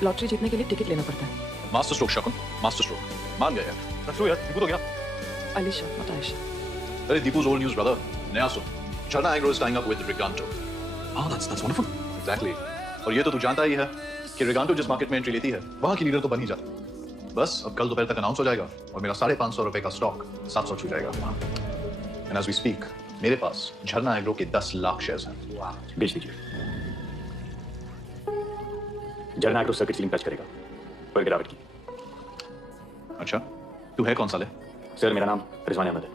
लॉटरी जीतने के लिए टिकट लेना पड़ता है। मास्टर स्ट्रोक शकुन, मास्टर स्ट्रोक। मान गया यार। यार दीपू तो गया। अलीशा not आयशा। अरे दीपू's old news brother, नया सुन। झरना agro is tying up with Riganto. Oh, that's wonderful. Exactly. और ये तो तू जानता ही है कि Riganto जिस मार्केट में एंट्री लेती है, वहाँ की लीडर तो बन ही जाती है। बस अब कल दोपहर तक अनाउंस हो जाएगा और मेरा 550 रुपए का स्टॉक 700 छू जाएगा। And as we speak, मेरे पास झरना एग्रो के 10 लाख शेयर्स हैं। बेच दीजिए। झरना एग्रो सर्किट सीलिंग टच करेगा पर गिरावट की। अच्छा, तू है कौन साले? सर मेरा नाम रिजवान अहमद है।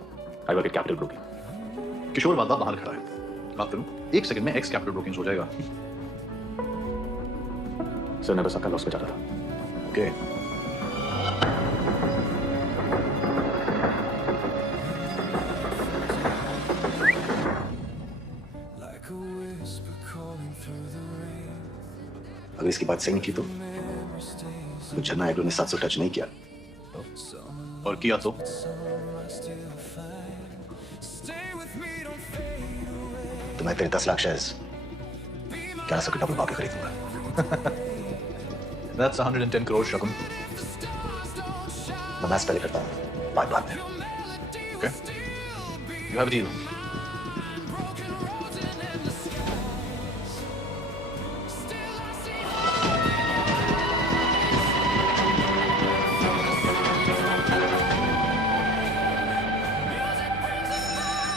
I work at Capital Broking. Kishore Baba बाहर खड़ा है, बात करूं? 1 सेकंड में एक्स कैपिटल ब्रोकिंग हो जाएगा। सर मैं बस आपका लॉस बचा रहा था। ओके। अगर इसकी बात सही निकली तो झरना एग्रो ने 700 टच नहीं किया। और किया तो मैं तेरे 10 लाख शेयर्स 1100 के डबल भाव खरीदूंगा। That's 110 crores शकुन। मैं मैच पहले करता हूँ, बाद में। Okay. You have a deal.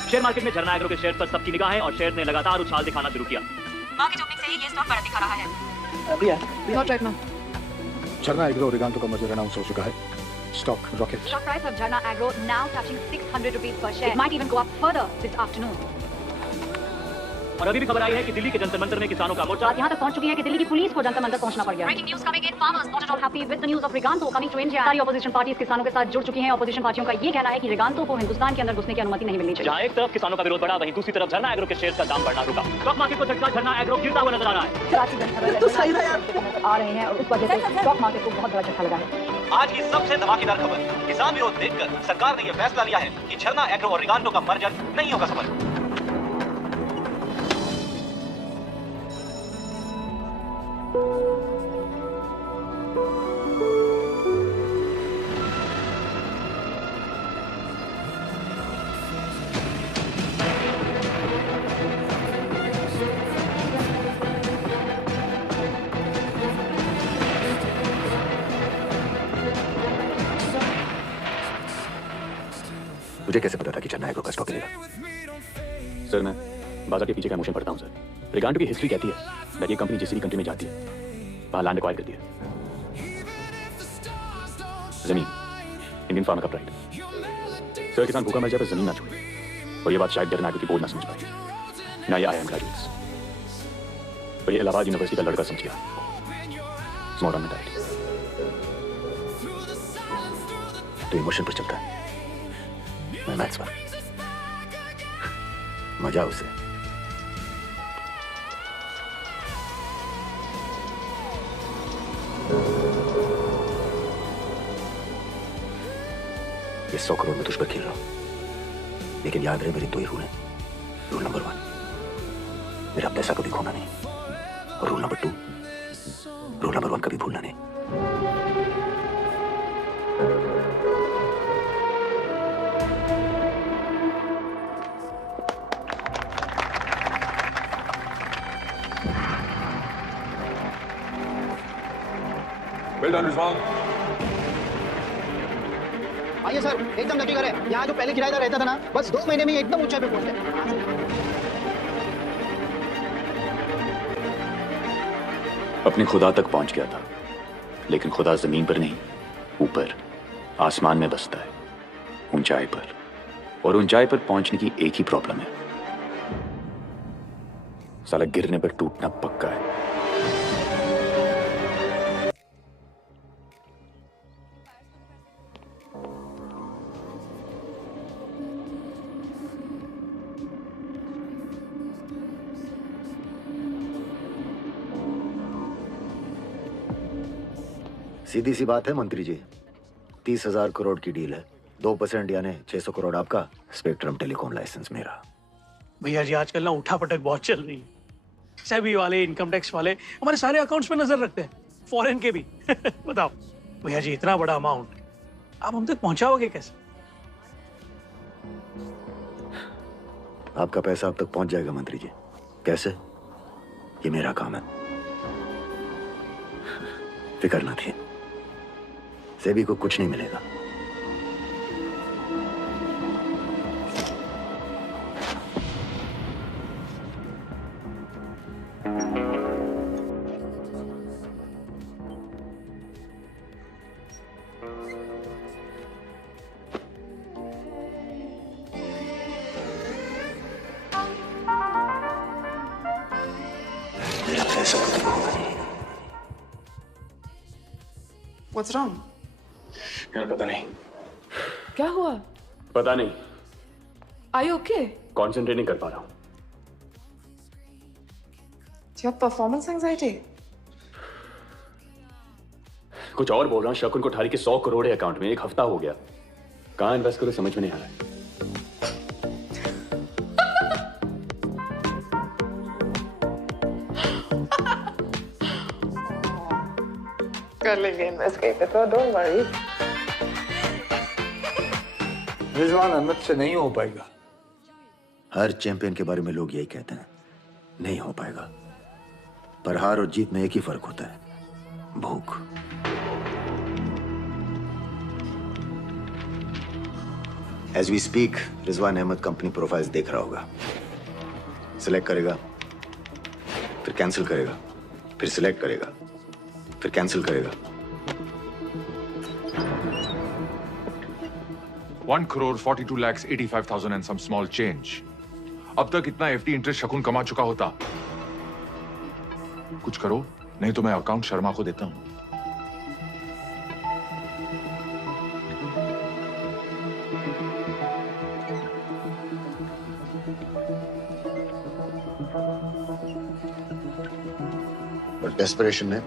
Share market में झरना एग्रो के शेयर पर सबकी निगाहें और शेयर ने लगातार उछाल दिखाना शुरू किया। मार्केट ओपनिंग से ही ये स्टॉक बढ़ा दिखा रहा है। Not right now. झरना एग्रो और रिगांटो का मर्जर अनाउंस हो चुका है। Stock rocket. Stock price of Jharna Agro now touching 600 rupees per share. It might even go up further this afternoon. और अभी भी खबर आई है कि दिल्ली के जंतर मंतर में किसानों का मोर्चा यहाँ तक पहुंच चुकी है कि दिल्ली की पुलिस को जंतर मंतर पहुंचना पड़ गया। Breaking news coming in. Farmers not at all happy with the news of Riganto coming to India. सारी ऑपोजिशन पार्टीज किसानों के साथ जुड़ चुकी हैं। ऑपोजिशन पार्टियों का ये कहना है कि रिगांतो को हिंदुस्तान के अंदर घुसने की अनुमति नहीं मिलनी चाहिए। जहाँ एक तरफ किसानों का विरोध बढ़ा, वहीं दूसरी तरफ झरना एग्रो के शेयर का दाम बढ़ना रुका। स्टॉक मार्केट को झटका, झरना एग्रो गिरता हुआ नजर आ रहा है। तो सही है यार। आ रहे हैं और उस वजह से स्टॉक मार्केट को बहुत बड़ा झटका लगा है। आज की सबसे धमाकेदार खबर, किसान विरोध देखकर सरकार ने यह फैसला लिया है कि झरना एग्रो और रिगांटो का मर्जर नहीं होगा सफल। मुझे कैसे पता था कि झरना एग्रो का स्टॉक मिलेगा? सर मैं बाजार के पीछे का इमोशन पढ़ता हूँ सर। रिगांटो की हिस्ट्री कहती है कि ये कंपनी जिस भी कंट्री में जाती है वहाँ लैंड एक्वायर करती है। जमीन इंडियन फार्मर का प्राइड। सर किसान भूखा मर जाए पर जमीन ना छोड़े, और ये बात शायद झरना एग्रो की बोर्ड ना समझ पाए, ना ये IIM ग्रेजुएट्स, और ये इलाहाबाद यूनिवर्सिटी का लड़का समझ गया। Small on diet. तो इमोशन पर चलता है, मैं मैथ्स पर। मजा उसे। ये 100 करोड़ में तुझ पर खेल रहा हूं, लेकिन याद रहे मेरी 2 ही रूल है। रूल नंबर 1, मेरा पैसा कभी खोना नहीं, और रूल नंबर 2, रूल नंबर 1 कभी भूलना नहीं। Well done, Rizwan. आइए सर, एकदम लकी करें। यहाँ जो पहले किराएदार रहता था ना, बस 2 महीने में एकदम ऊंचाई पे पहुंच गया। अपने खुदा तक पहुंच गया था, लेकिन खुदा जमीन पर नहीं, ऊपर आसमान में बसता है, ऊंचाई पर। और ऊंचाई पर पहुंचने की एक ही प्रॉब्लम है, साला गिरने पर टूटना पक्का है। सीधी सी बात है मंत्री जी, 30,000 करोड़ की डील है। 2% यानी 600 करोड़ आपका, स्पेक्ट्रम टेलीकॉम लाइसेंस मेरा। भैया जी आजकल ना उठा पटक बहुत चल रही है। सेबी वाले, इनकम टैक्स वाले हमारे सारे अकाउंट्स पे नजर रखते हैं, फॉरेन के भी। बताओ भैया जी, इतना बड़ा अमाउंट आप हम तक पहुंचाओगे कैसे? आपका पैसा अब तक पहुंच जाएगा मंत्री जी। कैसे? ये मेरा काम है, फिक्र ना थी। सेबी को कुछ नहीं मिलेगा। What's wrong? यार पता नहीं। क्या हुआ? पता नहीं। Are you okay? कॉन्सेंट्रेट नहीं कर पा रहा हूँ। Do you have performance anxiety? कुछ और बोल रहा हूँ। शकुन कोठारी के 100 करोड़ है अकाउंट में, 1 हफ्ता हो गया। कहाँ इन्वेस्ट करूँ समझ में नहीं आ रहा है। कर लेंगे इन्वेस्ट कहीं पे, तो डोंट वरी। रिजवान अहमद से नहीं हो पाएगा। हर चैंपियन के बारे में लोग यही कहते हैं, नहीं हो पाएगा। पर हार और जीत में एक ही फर्क होता है, भूख। As we speak Rizwan Ahmed company profiles देख रहा होगा। सिलेक्ट करेगा, फिर कैंसिल करेगा, फिर सिलेक्ट करेगा, फिर कैंसिल करेगा। 1,42,85,000 and some small change. अब तक इतना एफडी इंटरेस्ट शकुन कमा चुका होता। कुछ करो, नहीं तो मैं अकाउंट शर्मा को देता हूं। और डेस्परेशन में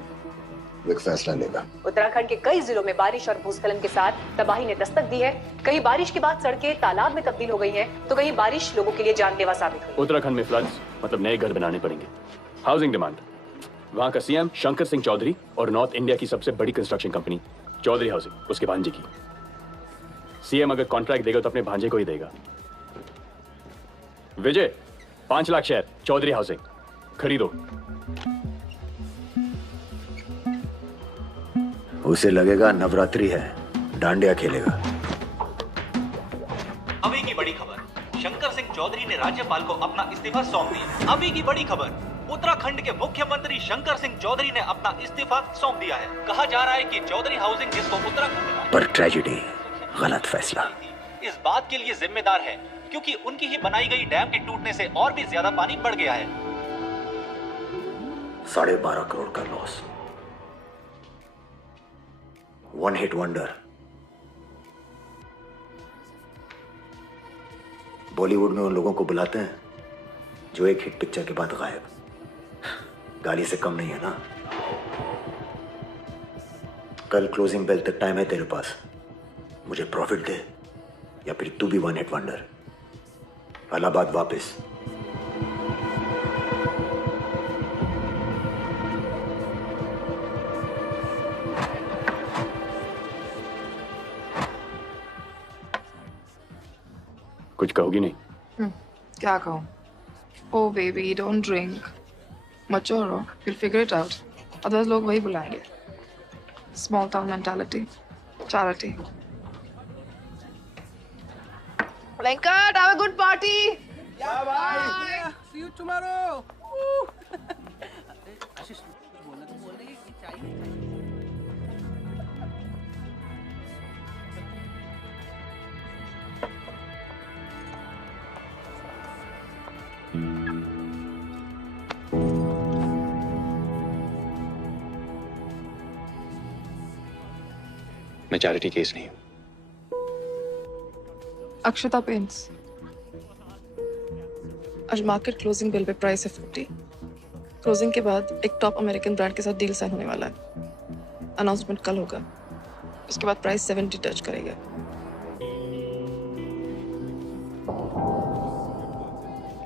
वो एक फैसला लेगा। उत्तराखंड के कई जिलों में बारिश और भूस्खलन के साथ तबाही ने दस्तक दी है। कहीं बारिश के बाद सड़कें तालाब में तब्दील हो गई हैं, तो कहीं बारिश लोगों के लिए जानलेवा साबित हुई। उत्तराखंड में फ्लड्स मतलब नए घर बनाने पड़ेंगे। हाउसिंग डिमांड, वहां का सीएम शंकर सिंह चौधरी और नॉर्थ इंडिया की सबसे बड़ी कंस्ट्रक्शन कंपनी चौधरी हाउसिंग, उसके भांजे की। सीएम अगर कॉन्ट्रैक्ट देगा तो अपने भांजे को ही देगा। विजय 5 लाख शेयर चौधरी हाउसिंग खरीदो। उसे लगेगा नवरात्रि है, डांडिया खेलेगा। अभी की बड़ी खबर, शंकर सिंह चौधरी ने राज्यपाल को अपना इस्तीफा सौंप दिया। अभी की बड़ी खबर, उत्तराखंड के मुख्यमंत्री शंकर सिंह चौधरी ने अपना इस्तीफा सौंप दिया है। कहा जा रहा है कि चौधरी हाउसिंग जिसको उत्तराखंड पर ट्रेजेडी, गलत फैसला। इस बात के लिए जिम्मेदार है क्योंकि उनकी ही बनाई गई डैम के टूटने से और भी ज्यादा पानी बढ़ गया है। 12.5 करोड़ का लॉस, 1 हिट वंडर। बॉलीवुड में उन लोगों को बुलाते हैं जो एक हिट पिक्चर के बाद गायब। गाली से कम नहीं है ना। कल क्लोजिंग बेल तक टाइम है तेरे पास। मुझे प्रॉफिट दे या फिर तू भी 1 हिट वंडर। इलाहाबाद वापस। कुछ कहोगी नहीं? क्या कहूँ? Oh baby, don't drink. Mature हो, you'll figure it out. Others लोग वही बुलाएंगे. Small town mentality, charity. Venkat, have a good party. Yeah, bye. See you tomorrow. मैं चैरिटी केस नहीं हूं। अक्षता पेंट्स। आज market closing bill pay price है 50। Closing के बाद एक टॉप अमेरिकन ब्रांड के साथ डील साइन होने वाला है। अनाउंसमेंट कल होगा। उसके बाद प्राइस 70 टच करेगा।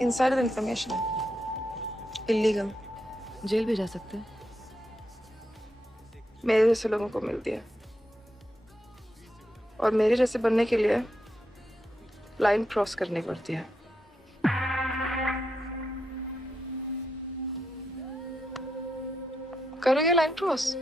इनसाइडर इंफॉर्मेशन है, इलीगल, जेल भी जा सकते हैं। मेरे जैसे लोगों को मिलती है और मेरे जैसे बनने के लिए लाइन क्रॉस करनी पड़ती है। करोगे लाइन क्रॉस?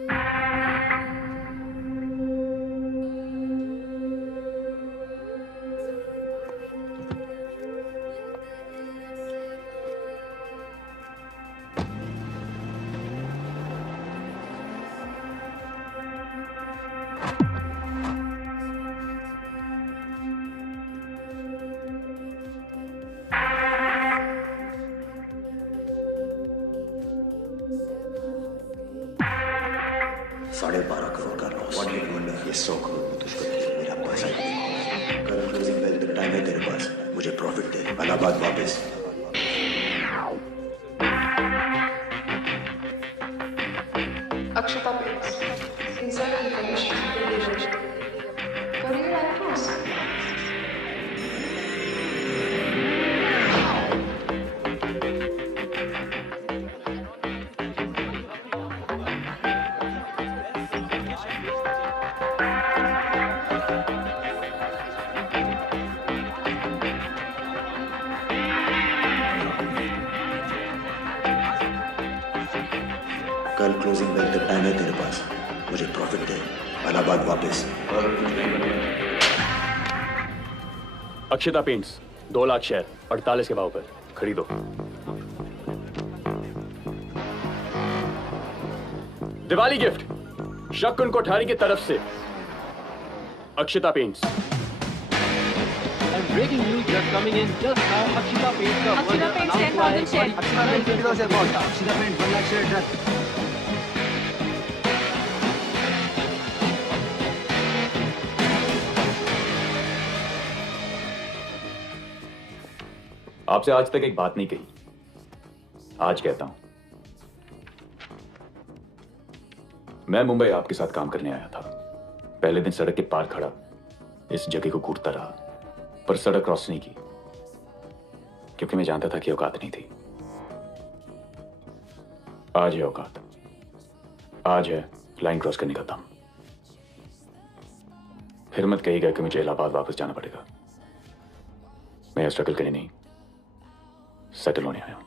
$12.5 करोड़ का लॉस। ये 100 करोड़ में तुझको दिए, मेरा पैसा नहीं। कल क्लोजिंग बेल तक टाइम है तेरे पास, मुझे प्रॉफिट दे, इलाहाबाद वापस। अक्षता पेंट्स, इनसाइडर इंफॉर्मेशन, करोगे लाइन क्रॉस? कल क्लोजिंग बेल तक टाइम है तेरे पास, मुझे प्रॉफिट दे, इलाहाबाद वापस। अक्षता पेंट्स 2 लाख शेयर 48 के भाव पर खरीदो। दिवाली गिफ्ट शकुन कोठारी की तरफ से अक्षता paints. Breaking news just coming in just now. Akshita Paints का Akshita Paints 10,000 share. Akshita Paints 50,000 bought. Akshita Paints 1 lakh share done. आपसे आज तक एक बात नहीं कही, आज कहता हूं। मैं मुंबई आपके साथ काम करने आया था। पहले दिन सड़क के पार खड़ा इस जगह को घूरता रहा, पर सड़क क्रॉस नहीं की, क्योंकि मैं जानता था कि औकात नहीं थी। आज है औकात, आज है लाइन क्रॉस करने का दम। फिर मत कहिएगा कि मुझे इलाहाबाद वापस जाना पड़ेगा। मैं स्ट्रगल करने नहीं, सेटल होने आया हूं।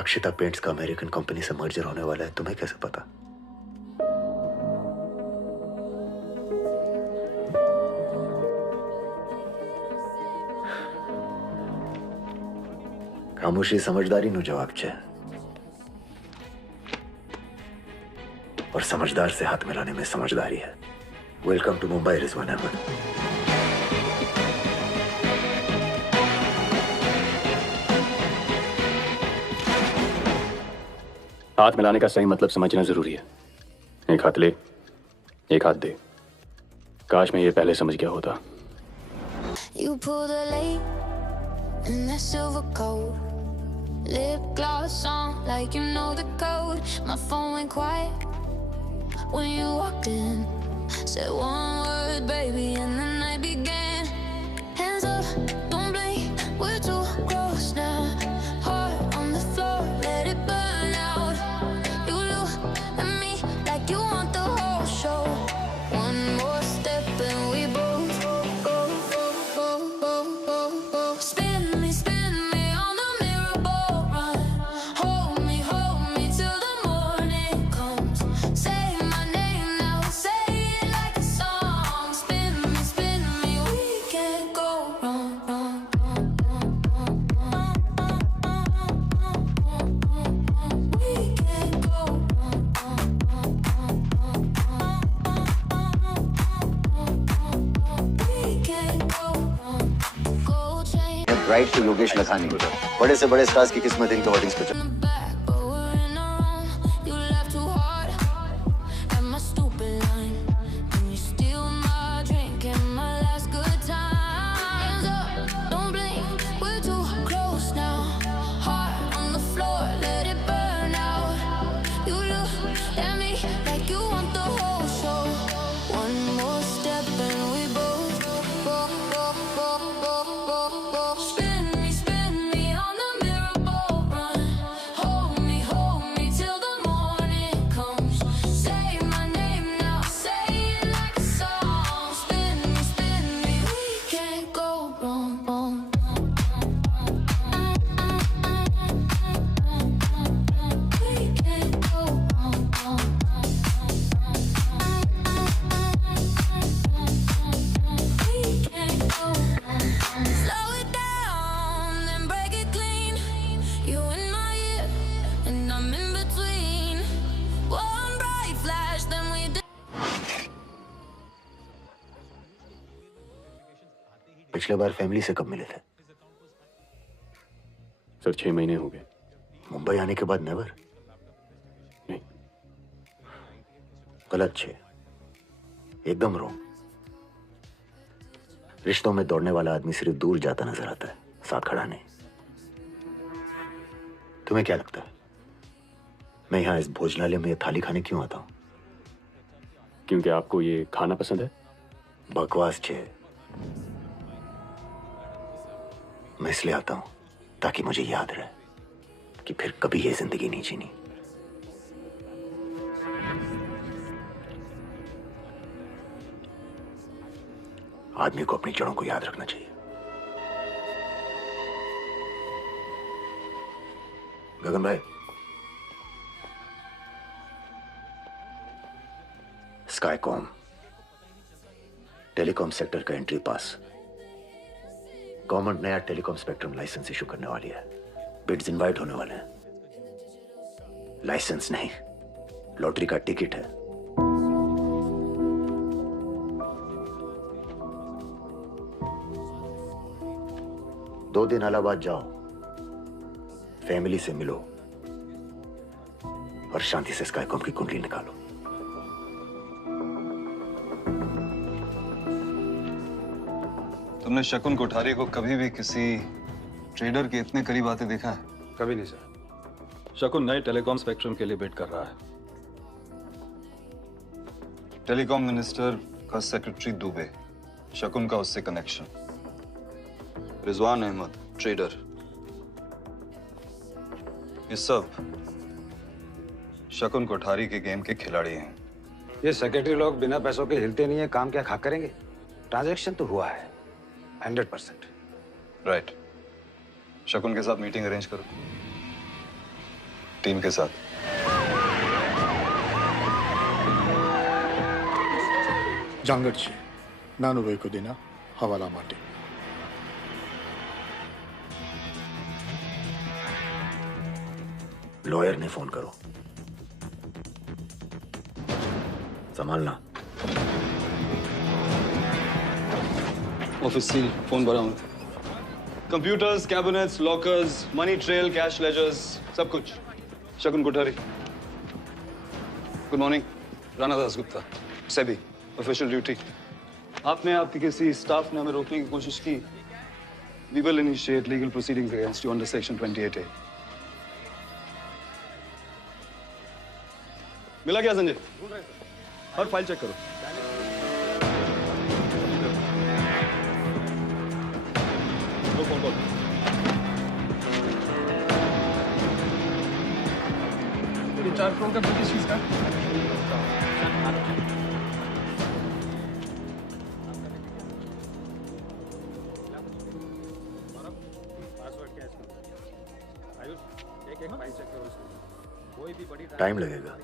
अक्षता पेंट्स का अमेरिकन कंपनी से मर्जर होने वाला है, तुम्हें कैसे पता? खामोशी समझदारी नो जवाब छे, और समझदार से हाथ मिलाने में समझदारी है। Welcome to Mumbai Rizwan Ahmed. हाथ मिलाने का सही मतलब समझना जरूरी है। एक हाथ ले, एक हाथ दे। काश मैं ये पहले समझ गया होता। You pull the late in that silver coat, lip gloss on like you know the code. My phone went quiet when you walked in. Said one word, baby, and the night began. Hands up, don't blink, we're too close now. Heart on the floor, let it burn out. You look at me like you want the whole show. One more step and we both go. Spin me on the mirror ball run. Hold me till the morning comes. Say my name now, say it like a song. Spin me, we can't go wrong. We can't go wrong. We can't go wrong. Gold right to Yogesh Lakhani. बड़े से बड़े stars की किस्मत इनके hoardings पे चल। पिछले बार family से कब मिले थे? सर 6 महीने हो गए। मुंबई आने के बाद नेवर? नहीं। गलत 6, एकदम रॉन्ग। रिश्तों में दौड़ने वाला आदमी सिर्फ दूर जाता नजर आता है, साथ खड़ा नहीं। तुम्हें क्या लगता है मैं यहां इस भोजनालय में थाली खाने क्यों आता हूं? क्योंकि आपको ये खाना पसंद है? बकवास 6। मैं इसलिए आता हूं ताकि मुझे याद रहे कि फिर कभी ये जिंदगी नहीं जीनी। आदमी को अपनी जड़ों को याद रखना चाहिए। गगन भाई, स्काईकॉम टेलीकॉम सेक्टर का एंट्री पास। गवर्नमेंट नया टेलीकॉम स्पेक्ट्रम लाइसेंस इशू करने वाली है। बिड्स इनवाइट होने वाले हैं। लाइसेंस नहीं, लॉटरी का टिकट है। दो दिन इलाहाबाद जाओ, फैमिली से मिलो और शांति से स्काईकॉम की कुंडली निकालो। तुमने शकुन कोठारी को कभी भी किसी ट्रेडर के इतने करीब आते देखा है? कभी नहीं सर। शकुन नए टेलीकॉम स्पेक्ट्रम के लिए बिड कर रहा है। टेलीकॉम मिनिस्टर का सेक्रेटरी दुबे, शकुन का उससे कनेक्शन। रिजवान अहमद ट्रेडर, ये सब शकुन कोठारी के गेम के खिलाड़ी हैं। ये सेक्रेटरी लोग बिना पैसों के हिलते नहीं है, काम क्या खा करेंगे? ट्रांजैक्शन तो हुआ है 100%। राइट। शकुन के साथ मीटिंग अरेंज करो, टीम के साथ। जांगड़ छे नानू रोई को देना हवाला माटे। लॉयर ने फोन करो, संभालना। ऑफिस सील, फोन भरा हूं। Computers, cabinets, lockers, money trail, cash ledgers, सब कुछ। Shakun Kothari. Good morning. Rana Dasgupta, SEBI, official duty. आपने आपके किसी स्टाफ ने हमें रोकने की कोशिश की। We will initiate legal proceedings against you under section 28A। मिला क्या संजय? और फाइल चेक करो। Phone call. ये 4 करोड़ का बिल किस चीज का? टाइम लगेगा।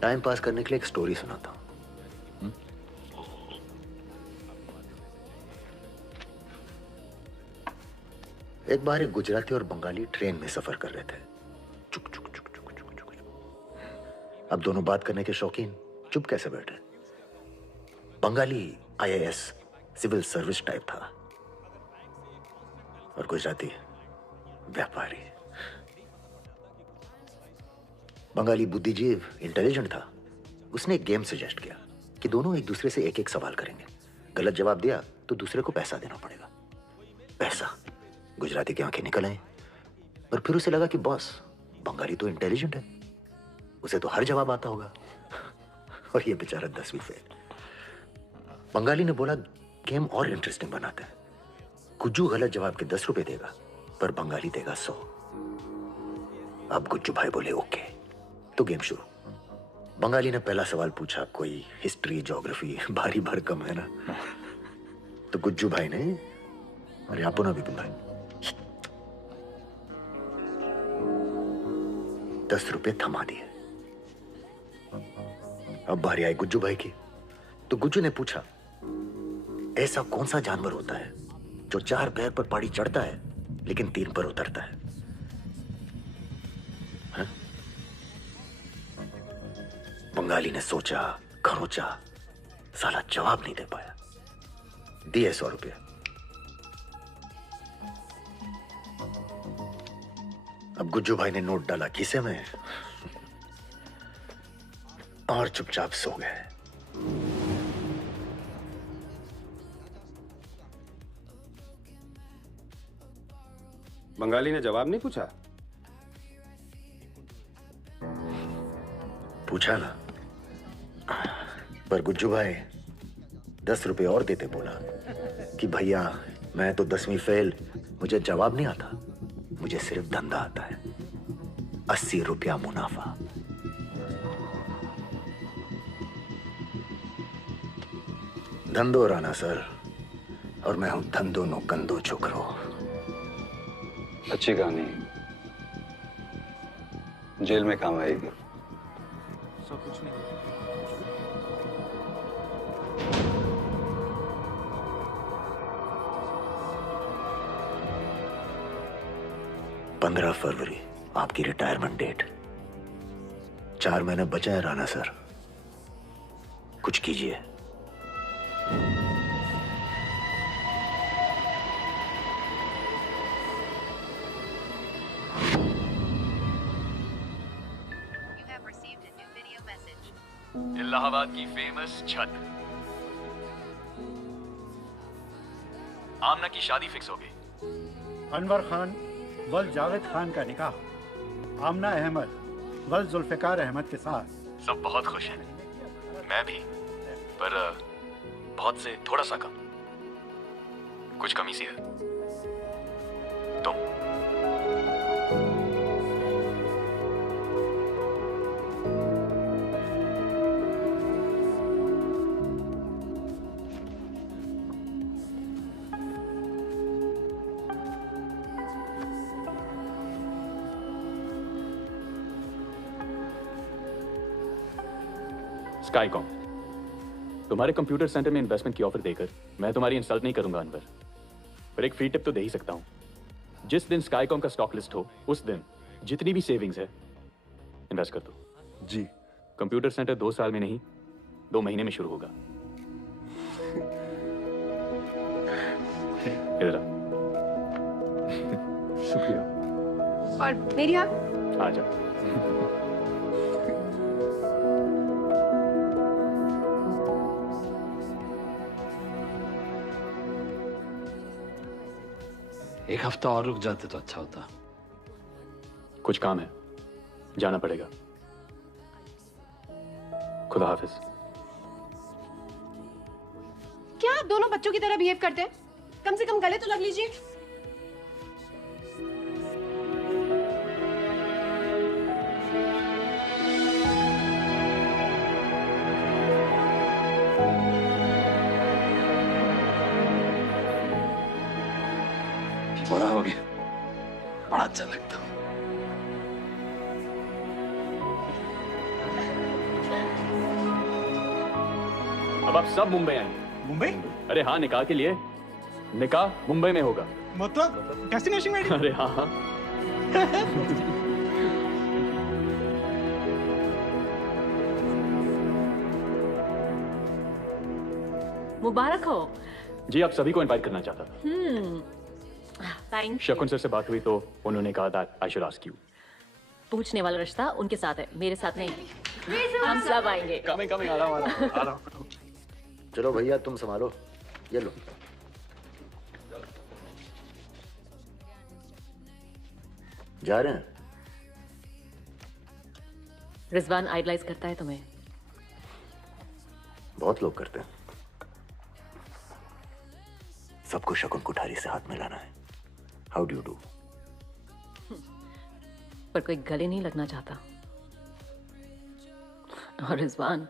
टाइम पास करने के लिए एक स्टोरी सुनाता हूं। एक बार एक गुजराती और बंगाली ट्रेन में सफर कर रहे थे। चुक चुक चुक चुक चुक चुक। अब दोनों बात करने के शौकीन चुप कैसे बैठे? Bengali IAS civil service type था और गुजराती व्यापारी। बंगाली बुद्धिजीव इंटेलिजेंट था। उसने एक गेम सजेस्ट किया कि दोनों एक दूसरे से एक एक सवाल करेंगे, गलत जवाब दिया तो दूसरे को पैसा देना पड़ेगा। पैसा? गुजराती की आंखें निकल आई और फिर उसे लगा कि बॉस बंगाली तो इंटेलिजेंट है, उसे तो हर जवाब आता होगा और ये बेचारा 10वीं फेल। बंगाली ने बोला गेम और इंटरेस्टिंग बनाते हैं। गुज्जू गलत जवाब के 10 रुपए देगा पर बंगाली देगा 100। अब गुज्जू भाई बोले ओके, तो गेम शुरू। बंगाली ने पहला सवाल पूछा, कोई हिस्ट्री ज्योग्राफी भारी भरकम है ना, तो गुज्जू भाई ने, अरे आपो ना विपिन भाई, 10 रुपए थमा दिए। अब बारी आई गुज्जू भाई की, तो गुज्जू ने पूछा, ऐसा कौन सा जानवर होता है जो 4 पैर पर पहाड़ी चढ़ता है लेकिन 3 पर उतरता है? बंगाली ने सोचा, खरोचा, साला जवाब नहीं दे पाया। दिए 100 रुपये। अब गुज्जू भाई ने नोट डाला खीसे में और चुपचाप सो गए। बंगाली ने जवाब नहीं पूछा? पूछा ना, पर गुज्जू भाई 10 रुपए और देते बोला कि भैया मैं तो 10वीं फेल, मुझे जवाब नहीं आता, मुझे सिर्फ धंधा आता है, 80 रुपया मुनाफा। धंधो राना सर, और मैं हूं धंधो नो कंदो छोकरो। अच्छी कहानी, जेल में काम आएगी। सब कुछ नहीं। 15 फरवरी आपकी रिटायरमेंट डेट। 4 महीने बचे हैं राणा सर, कुछ कीजिए। इलाहाबाद की फेमस छत। आमना की शादी फिक्स हो गई। अनवर खान वल जावेद खान का निकाह आमना अहमद वल जुल्फिकार अहमद के साथ। सब बहुत खुश हैं, मैं भी, पर बहुत से थोड़ा सा कम। कुछ कमी सी है। तुम स्काईकॉम, तुम्हारे कंप्यूटर सेंटर में इन्वेस्टमेंट की ऑफर देकर मैं तुम्हारी इंसल्ट नहीं करूंगा अनवर, पर एक फ्री टिप तो दे ही सकता हूं। जिस दिन स्काईकॉम का स्टॉक लिस्ट हो उस दिन जितनी भी सेविंग्स है इन्वेस्ट कर दो। जी। कंप्यूटर सेंटर 2 साल में नहीं 2 महीने में शुरू होगा। इधर आ। शुक्रिया। और मेरी आप? आ जाओ। एक हफ्ता और रुक जाते तो अच्छा होता। कुछ काम है, जाना पड़ेगा। खुदा हाफिज। क्या आप दोनों बच्चों की तरह बिहेव करते हैं? कम से कम गले तो लग लीजिए। बड़ा हो गया, बड़ा अच्छा लगता हूँ। अब आप सब मुंबई आएंगे। मुंबई? अरे हाँ, निकाह के लिए। निकाह मुंबई में होगा। मतलब डेस्टिनेशन वेडिंग? अरे हाँ हाँ। मुबारक हो। जी आप सभी को इनवाइट करना चाहता था। थैंक शकुन सर से बात हुई तो उन्होंने कहा that I should ask you. पूछने वाला रिश्ता उनके साथ है, मेरे साथ नहीं। हम सब आएंगे। कमिंग आ रहा हूं। चलो भैया तुम संभालो, ये लो। जा रहे हैं? रिजवान आइडलाइज करता है तुम्हें। बहुत लोग करते हैं। सबको शकुन कोठारी से हाथ मिलाना है। How do you do? पर कोई गले नहीं लगना चाहता। और रिजवान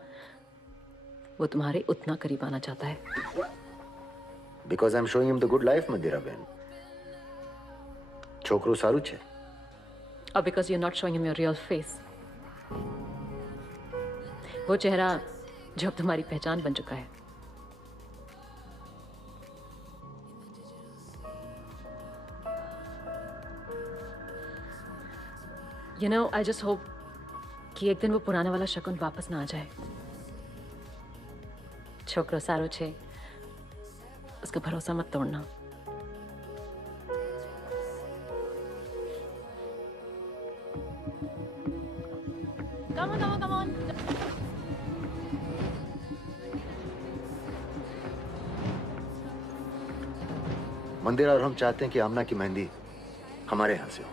वो तुम्हारे उतना करीब आना चाहता है। Because I am showing him the good life Mandira बहन। छोकरो सारू छे। और because you are not showing him your real face. वो चेहरा जो अब तुम्हारी पहचान बन चुका है। You know, I just hope कि एक दिन वो पुराना वाला शकुन वापस ना आ जाए। छोकरो सारो छे, उसका भरोसा मत तोड़ना। Come on, come on, come on. मंदिरा और हम चाहते हैं कि आमना की मेहंदी हमारे यहां से हो।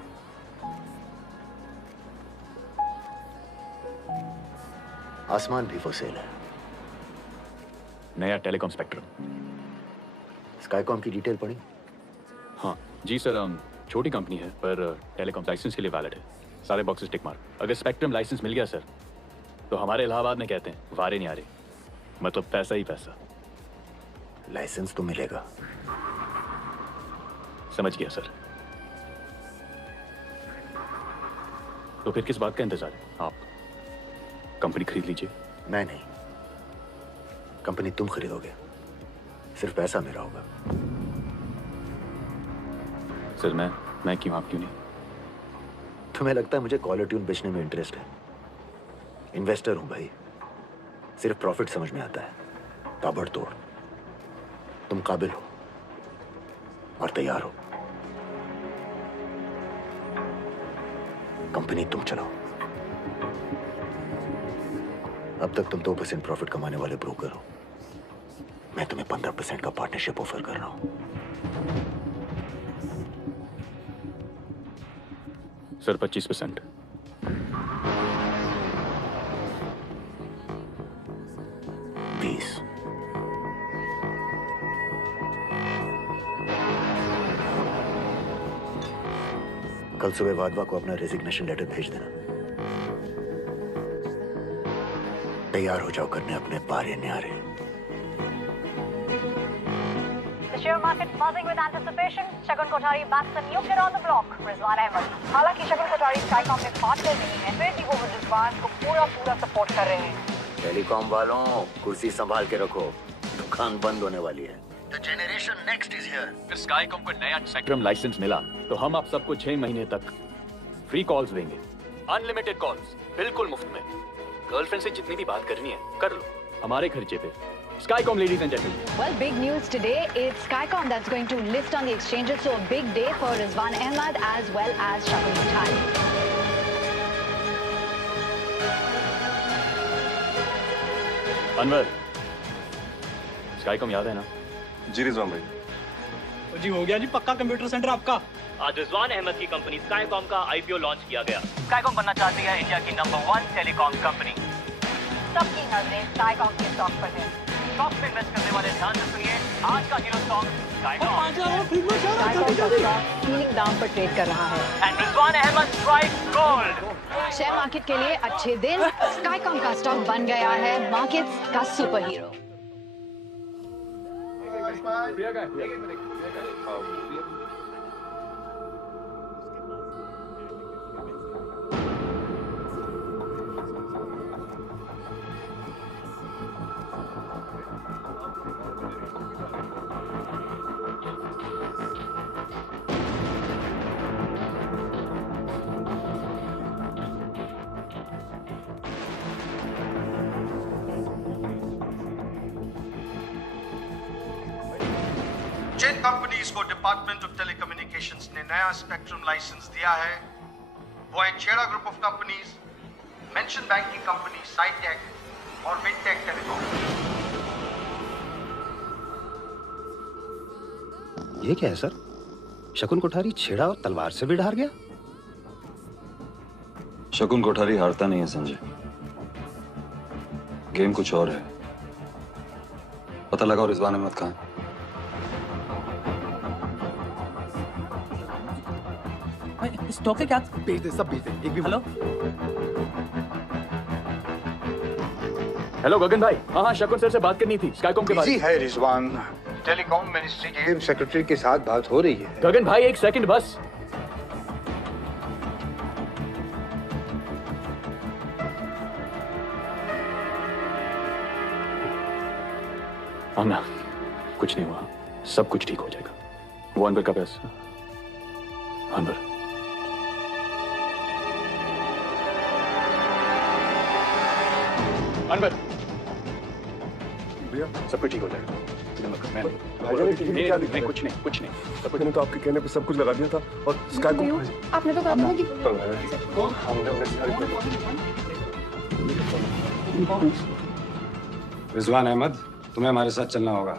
आसमान भी फॉर सेल है। नया टेलीकॉम स्पेक्ट्रम। स्काईकॉम की डिटेल पढ़ी? हाँ जी सर, छोटी कंपनी है पर टेलीकॉम लाइसेंस के लिए वैलिड है। सारे बॉक्सेस टिक मार। अगर स्पेक्ट्रम लाइसेंस मिल गया सर तो हमारे इलाहाबाद में कहते हैं वारे नहीं आ रहे, मतलब पैसा ही पैसा। लाइसेंस तो मिलेगा। समझ गया सर। तो फिर किस बात का इंतजार है? आप कंपनी खरीद लीजिए। मैं नहीं, कंपनी तुम खरीदोगे। सिर्फ पैसा मेरा होगा। सर मैं क्यों, आप क्यों नहीं? तुम्हें लगता है मुझे कॉलर ट्यून बेचने में इंटरेस्ट है? इन्वेस्टर हूं भाई। सिर्फ प्रॉफिट समझ में आता है, ताबड़तोड़। तुम काबिल हो और तैयार हो। कंपनी तुम चलाओ। अब तक तुम 2% प्रॉफिट कमाने वाले ब्रोकर हो। मैं तुम्हें 15% का पार्टनरशिप ऑफर कर रहा हूं। सर 25%। कल सुबह वाधवा को अपना रेजिग्नेशन लेटर भेज देना। तैयार हो जाओ करने अपने पारे न्यारे। The share market buzzing with anticipation. Shagun Kothari backs a new kid on the block, Rizwan Ahmed. हालांकि शगुन कोठारी स्काईकॉम में पार्टनर नहीं है, फिर भी वो रिजवान को पूरा सपोर्ट कर रहे हैं। टेलीकॉम वालों, कुर्सी संभाल के रखो, दुकान बंद होने वाली है। The generation next is here. फिर स्काईकॉम को नया स्पेक्ट्रम लाइसेंस मिला तो हम आप सबको 6 महीने तक फ्री कॉल्स देंगे। अनलिमिटेड कॉल्स, बिल्कुल मुफ्त में। गर्लफ्रेंड से जितनी भी बात करनी है कर लो, हमारे खर्चे पे। Skycom, ladies and gentlemen. Well, big news today. It's Skycom that's going to list on the exchanges, so a big day for Rizwan Ahmed as well as Shagun Kothari. Anwar, Skycom याद है ना? जी रिजवान भाई। तो जी हो गया जी पक्का कंप्यूटर सेंटर आपका। आज रिजवान अहमद की कंपनी स्काईकॉम का आईपीओ लॉन्च किया गया। स्काईकॉम बनना चाहती है इंडिया की नंबर 1 टेलीकॉम कंपनी। सबकी नजरें Skycom के स्टॉक पर हैं। स्टॉक में इन्वेस्ट करने वाले ध्यान से सुनिए, आज का हीरो स्टॉक स्काईकॉम सीलिंग दाम पर ट्रेड कर रहा है। And Rizwan Ahmed strike gold. Share market के लिए अच्छे दिन। Skycom का स्टॉक बन गया है मार्केट्स का सुपर हीरो। जिन कंपनीज को डिपार्टमेंट ऑफ टेलीकम्युनिकेशंस ने नया स्पेक्ट्रम लाइसेंस दिया है वो है छेड़ा group of companies, mention banking company Scitech और मिडटेक टेलीकॉम। ये क्या है सर? शकुन कोठारी छेड़ा और तलवार से भी हार गया? शकुन कोठारी हारता नहीं है संजय, गेम कुछ और है। पता लगाओ रिजवान अहमद कहाँ है। स्टॉक है क्या? भेज दे, सब भेज दे। एक भी हेलो हेलो गगन भाई। हाँ, शकुन सर से बात करनी थी स्काईकॉम के बारे में। है रिजवान, टेलीकॉम मिनिस्ट्री के सेक्रेटरी के साथ बात हो रही है। गगन भाई एक सेकंड बस। अन्ना, कुछ नहीं हुआ, सब कुछ ठीक हो जाएगा। वो अनवर का पैसा, अनवर। अनवर, भैया सब कुछ ठीक हो जाएगा। नहीं, कुछ नहीं, कुछ नहीं। मैंने तो आपके कहने पे सब कुछ लगा दिया था और स्काईकॉम आपने तो कहा था कि रिजवान अहमद, तुम्हें हमारे साथ चलना होगा।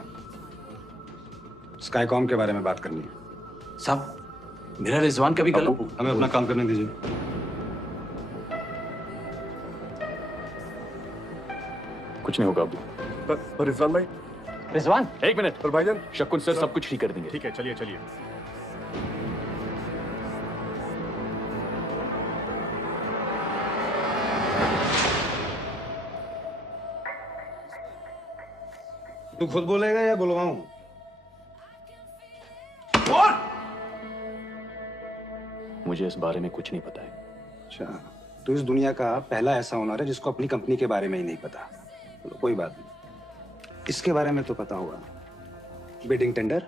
स्काईकॉम के बारे में बात करनी है। साहब, मेरा रिजवान कभी गलत। हमें अपना काम करने दीजिए। कुछ नहीं होगा अबू। पर रिजवान भाई। रिजवान, एक मिनट। पर भाईजान, शकुन सर सब कुछ ठीक कर देंगे। ठीक है, चलिए चलिए। तू खुद बोलेगा या बुलवाऊं? मुझे इस बारे में कुछ नहीं पता है। अच्छा, तो इस दुनिया का पहला ऐसा ओनर है जिसको अपनी कंपनी के बारे में ही नहीं पता। चलो कोई बात नहीं, इसके बारे में तो पता होगा। बिडिंग टेंडर,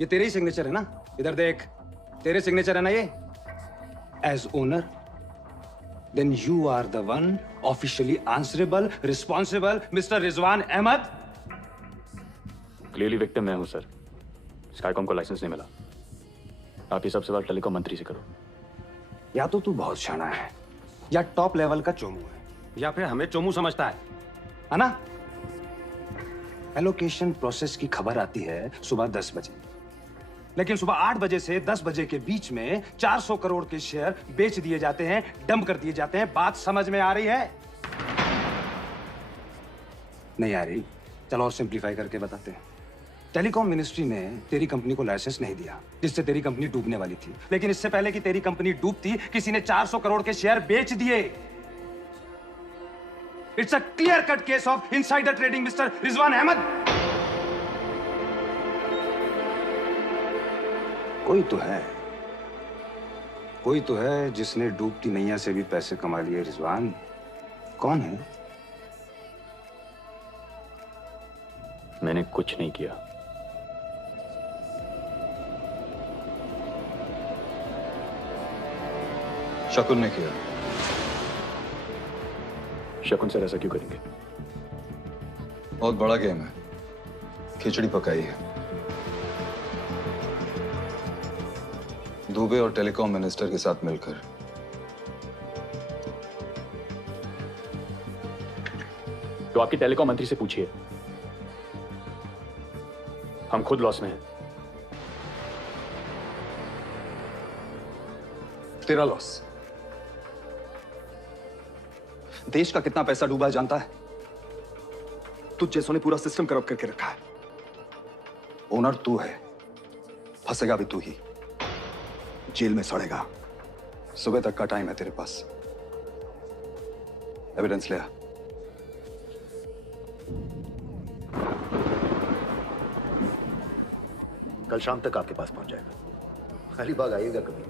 ये तेरे ही सिग्नेचर है ना? इधर देख, तेरे सिग्नेचर है ना ये? As owner, then you are the one officially answerable, responsible, mister Rizwan Ahmed. Clearly victim मैं हूं सर। स्काईकॉम को लाइसेंस नहीं मिला। आप ये सब सवाल टेलीकॉम मंत्री से करो। या तो तू बहुत शाना है, या टॉप लेवल का चोमू है, या फिर हमें चोमू समझता है ना? एलोकेशन प्रोसेस की खबर आती है सुबह 10 बजे, लेकिन सुबह 8 बजे से 10 बजे के बीच में 400 करोड़ के शेयर बेच दिए जाते हैं, डंप कर दिए जाते हैं। बात समझ में आ रही है? नहीं आ रही? चलो और सिंप्लीफाई करके बताते हैं। टेलीकॉम मिनिस्ट्री ने तेरी कंपनी को लाइसेंस नहीं दिया, जिससे तेरी कंपनी डूबने वाली थी। लेकिन इससे पहले कि तेरी कंपनी डूबती, किसी ने 400 करोड़ के शेयर बेच दिए। It's a clear cut case of insider trading, mister Rizwan Ahmed. कोई तो है जिसने डूबती नैया से भी पैसे कमा लिए। रिजवान कौन है? मैंने कुछ नहीं किया। शकुन ने किया। शकुन सर ऐसा क्यों करेंगे? बहुत बड़ा गेम है, खिचड़ी पकाई है। दुबे और टेलीकॉम मिनिस्टर के साथ मिलकर। तो आपकी टेलीकॉम मंत्री से पूछिए। हम खुद लॉस में हैं। तेरा लॉस। देश का कितना पैसा डूबा है जानता है? तुझ जैसों ने पूरा सिस्टम करप्ट करके रखा है। ओनर तू है, फंसेगा भी तू ही, जेल में सड़ेगा। सुबह तक का टाइम है तेरे पास। एविडेंस ले आ। कल शाम तक आपके पास पहुंच जाएगा। अलीबाग आइएगा कभी।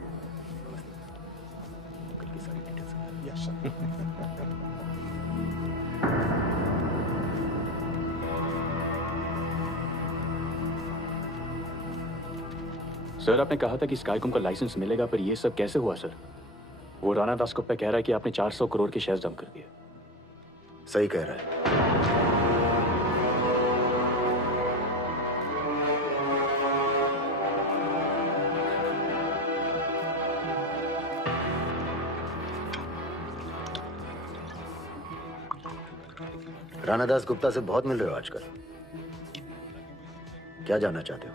कल की सारी डिटेल्स। Yes sir. सर आपने कहा था कि स्काईकॉम का लाइसेंस मिलेगा, पर ये सब कैसे हुआ सर? वो राणा दासगुप्ता कह रहा है कि आपने 400 करोड़ के शेयर्स डंप कर दिए। सही कह रहा है। राणा दास गुप्ता से बहुत मिल रहे हो आजकल। क्या जानना चाहते हो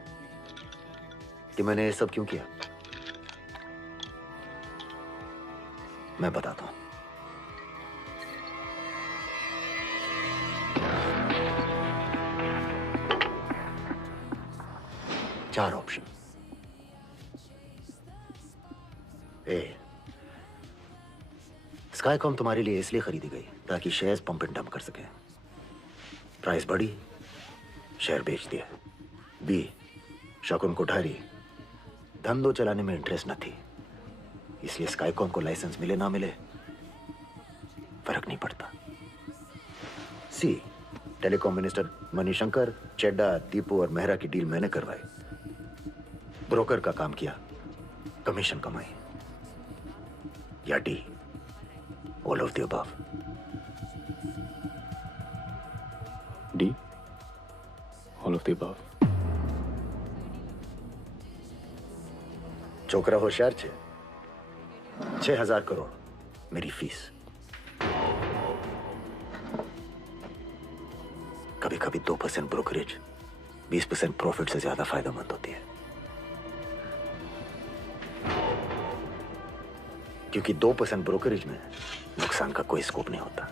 कि मैंने ये सब क्यों किया? मैं बताता हूं। चार ऑप्शन। ए, स्काईकॉम तुम्हारे लिए इसलिए खरीदी गई ताकि शेयर्स पंप एंड डंप कर सके। प्राइस बढ़ी, शेयर बेच दिया। बी, शकुन कोठारी धंधो चलाने में इंटरेस्ट न थी, इसलिए स्काईकॉम को लाइसेंस मिले ना मिले फर्क नहीं पड़ता। सी, टेलीकॉम मिनिस्टर मणिशंकर, चेड्डा, दीपू और मेहरा की डील मैंने करवाई। ब्रोकर का काम किया, कमीशन कमाई। या D, all of the above. D, all of the above. छोकरा होशियार छे। 6,000 करोड़ मेरी फीस। कभी कभी 2% ब्रोकरेज 20% प्रॉफिट से ज्यादा फायदेमंद होती है, क्योंकि 2% ब्रोकरेज में नुकसान का कोई स्कोप नहीं होता।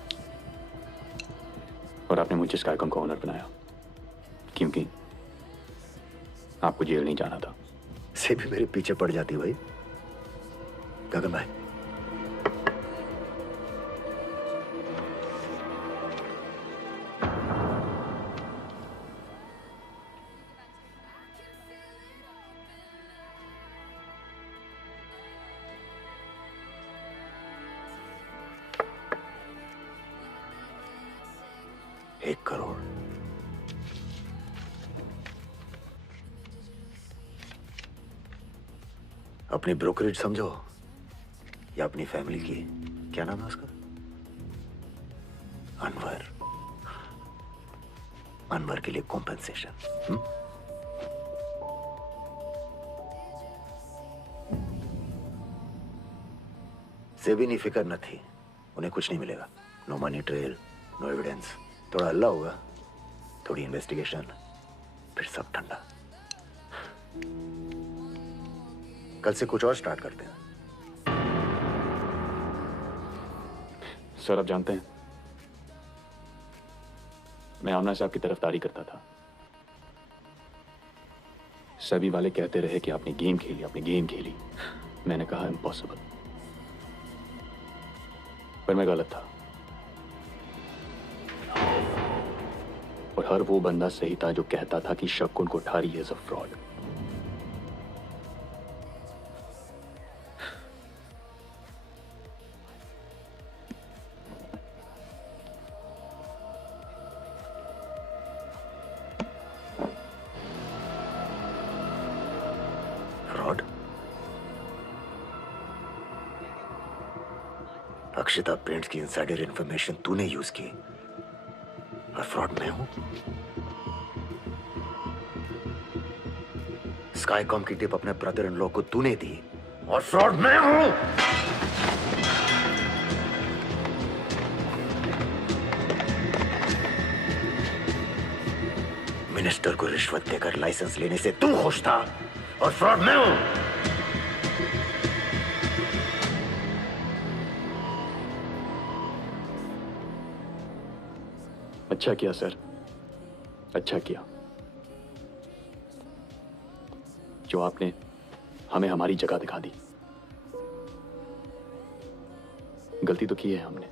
और आपने मुझे स्काईकॉम का ओनर बनाया क्योंकि आपको जेल नहीं जाना था। से भी मेरे पीछे पड़ जाती भाई। गगन भाई, एक करोड़। अपनी ब्रोकरेज समझो या अपनी फैमिली की, क्या नाम है उसका? अनवर। अनवर के लिए कॉम्पेंसेशन। से भी नहीं फिक्र न थी, उन्हें कुछ नहीं मिलेगा। No money trail, no evidence. थोड़ा हल्ला होगा, थोड़ी इन्वेस्टिगेशन, फिर सब ठंडा। कल से कुछ और स्टार्ट करते हैं। सर, आप जानते हैं मैं आमना साहब की तरफदारी करता था। सभी वाले कहते रहे कि आपने गेम खेली, आपने गेम खेली। मैंने कहा इम्पॉसिबल, पर मैं गलत था। और हर वो बंदा सही था जो कहता था कि शकुन Kothari is a fraud. Fraud? Akshita paints की इनसाइडर इंफॉर्मेशन तूने यूज की और फ्रॉड मैं हूं? स्काईकॉम की टिप अपने ब्रदर इन लॉ को तूने दी और फ्रॉड मैं हूं? मिनिस्टर को रिश्वत देकर लाइसेंस लेने से तू खुश था और फ्रॉड मैं हूं? अच्छा किया सर, अच्छा किया जो आपने हमें हमारी जगह दिखा दी। गलती तो की है हमने,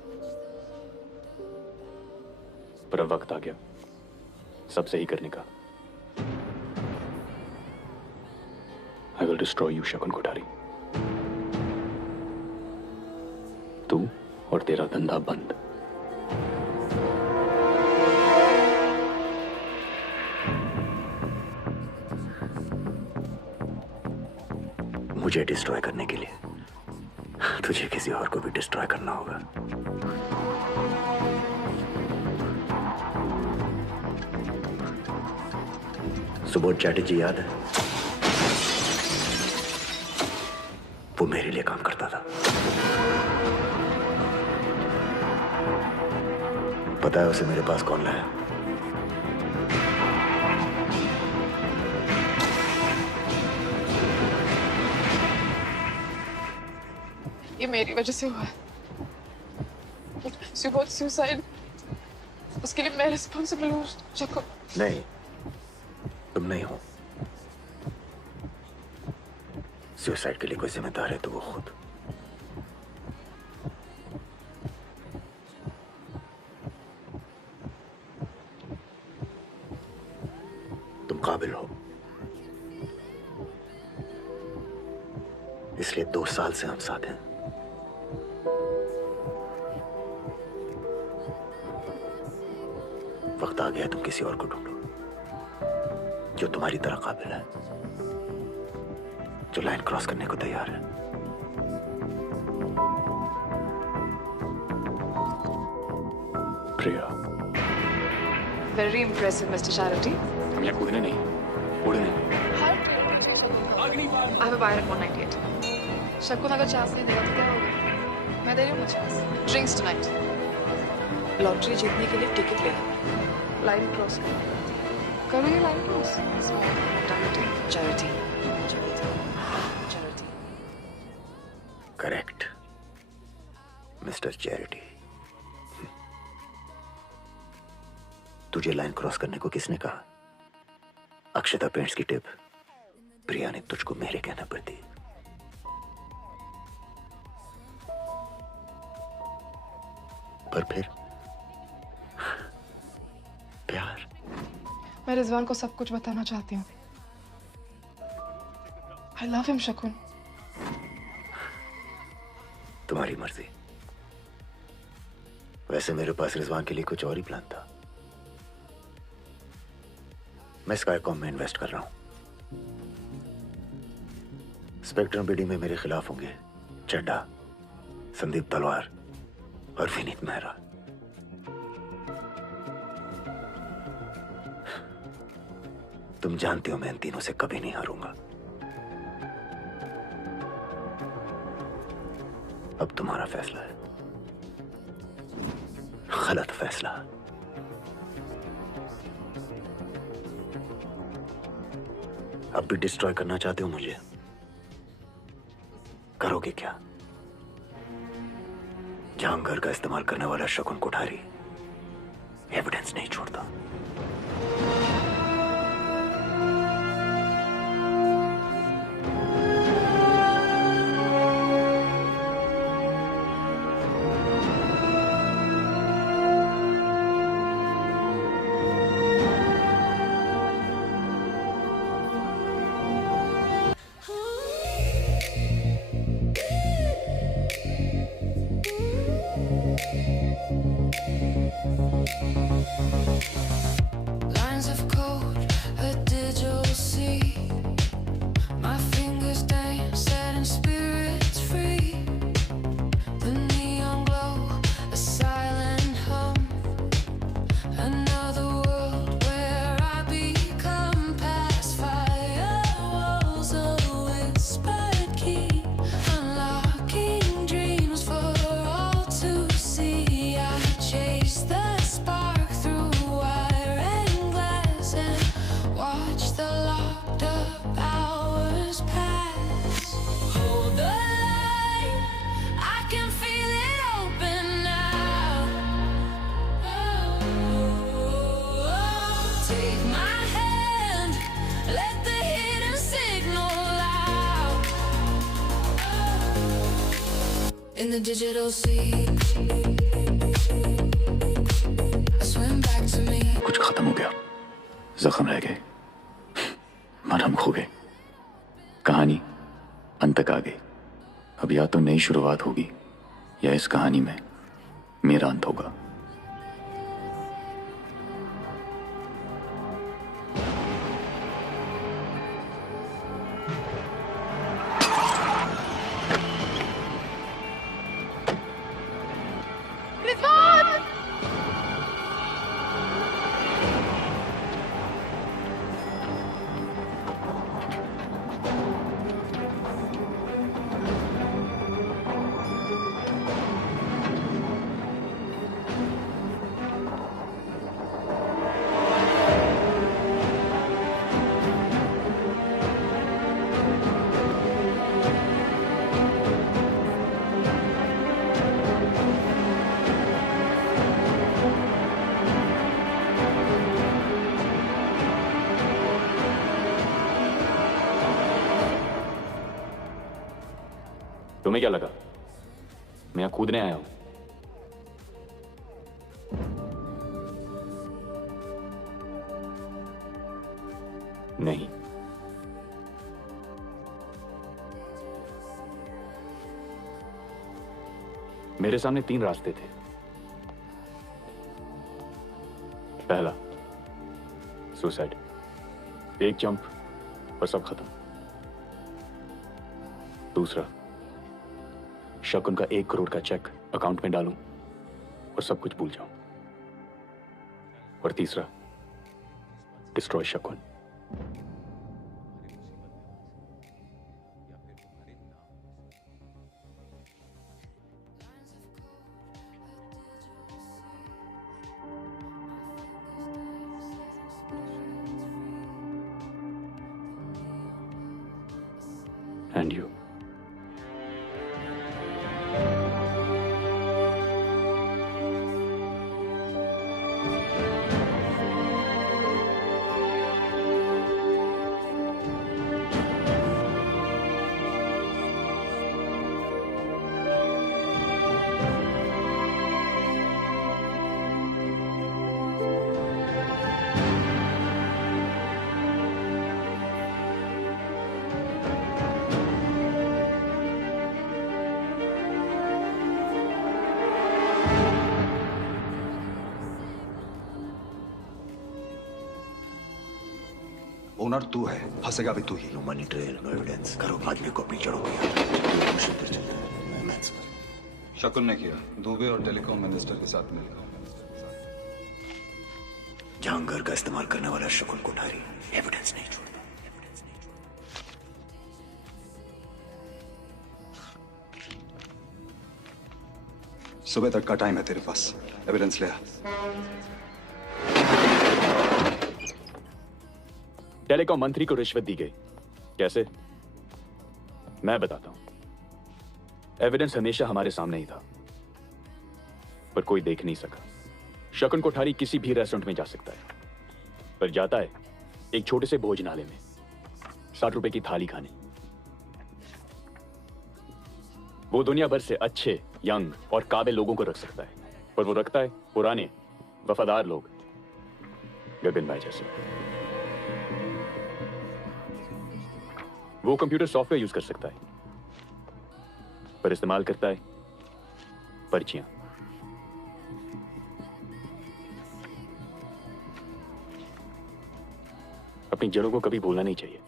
पर अब वक्त आ गया सब सही करने का। आई विल डिस्ट्रॉय यू शकुन कोठारी। तू और तेरा धंधा बंद। मुझे डिस्ट्रॉय करने के लिए तुझे किसी और को भी डिस्ट्रॉय करना होगा। सुबोध चैटर्जी याद है? वो मेरे लिए काम करता था, पता है उसे मेरे पास कौन लाया? ये मेरी वजह से हुआ है। सुसाइड, उसके लिए मैं रिस्पॉन्सिबल हूँ शकुन। नहीं, तुम नहीं हो। सुसाइड के लिए कोई जिम्मेदार है तो वो खुद। तुम काबिल हो, इसलिए 2 साल से हम साथ हैं। वक्त आ गया तुम किसी और को ढूंढो जो तुम्हारी तरह काबिल है, जो लाइन क्रॉस करने को तैयार है। प्रिया, Very impressive, Mr. Charity. हम यहाँ कूदने नहीं, उड़ने। I have a buyer at 198. शकुन अगर चांस नहीं देगा तो क्या होगा? मैं दे रही हूँ चांस। Drinks tonight. लॉटरी जीतने के लिए टिकट लेना, लाइन क्रॉस करोगे, line cross. Charity, charity. Correct, mister charity. तुझे लाइन क्रॉस करने को किसने कहा? अक्षता पेंट्स की टिप प्रिया ने तुझको मेरे कहने पर दी। पर फिर प्यार। मैं रिजवान को सब कुछ बताना चाहती हूँ। I love him, शकुन। तुम्हारी मर्जी। वैसे मेरे पास रिजवान के लिए कुछ और ही प्लान था। मैं स्काईकॉम में इन्वेस्ट कर रहा हूं। स्पेक्ट्रम बिडिंग में मेरे खिलाफ होंगे चड्डा, संदीप तलवार और विनीत मेहरा। तुम जानती हो मैं इन तीनों से कभी नहीं हारूंगा। अब तुम्हारा फैसला है। गलत फैसला। अब भी डिस्ट्रॉय करना चाहते हो मुझे? करोगे क्या? जहांगीर का इस्तेमाल करने वाला शकुन कोठारी एविडेंस नहीं छोड़ता। Lines of code, a digital sea. My fingers dance, setting spirits free. The neon glow, a silent hum. Another world where I become past firewalls, a whispered key. Unlocking dreams for all to see. I chase the spark through wire and glass and watch the locked up hours pass. Hold the light, I can feel it open now. Take my hand, let the hidden signal out. In the digital sea, swim back to me. कुछ खत्म हो गया, जख्म रह गए, मरहम खो गए, कहानी अंत तक आ गई। अब या तो नई शुरुआत होगी या इस कहानी में मेरा अंत होगा। रिजवान! तुम्हें क्या लगा मैं यहां कूदने आया हूं? नहीं। मेरे सामने 3 रास्ते थे। पहला सुसाइड, एक जंप और सब खत्म। दूसरा शकुन का 1 करोड़ का चेक अकाउंट में डालूं और सब कुछ भूल जाऊं। और तीसरा डिस्ट्रॉय शकुन। And you. ओनर तू है, फंसेगा भी तू ही। No money trail, no evidence. करो आदमी को अपनी जड़ों पे। शकुन ने किया, दुबे और टेलीकॉम मिनिस्टर के साथ मिलकर। जहांगीर का इस्तेमाल करने वाला शकुन कोठारी एविडेंस नहीं छोड़ता। सुबह तक का टाइम है तेरे पास, एविडेंस ले आ। टेलीकॉम मंत्री को रिश्वत दी गई। कैसे? मैं बताता हूं। एविडेंस हमेशा हमारे सामने ही था, पर कोई देख नहीं सका। शकुन कोठारी किसी भी रेस्टोरेंट में जा सकता है, पर जाता है एक छोटे से भोजनालय में 60 रुपए की थाली खाने। वो दुनिया भर से अच्छे, यंग और काबिल लोगों को रख सकता है, पर वो रखता है पुराने वफादार लोग, गगन भाई जैसे। वो कंप्यूटर सॉफ्टवेयर यूज कर सकता है, पर इस्तेमाल करता है पर्चियां। अपनी जड़ों को कभी भूलना नहीं चाहिए।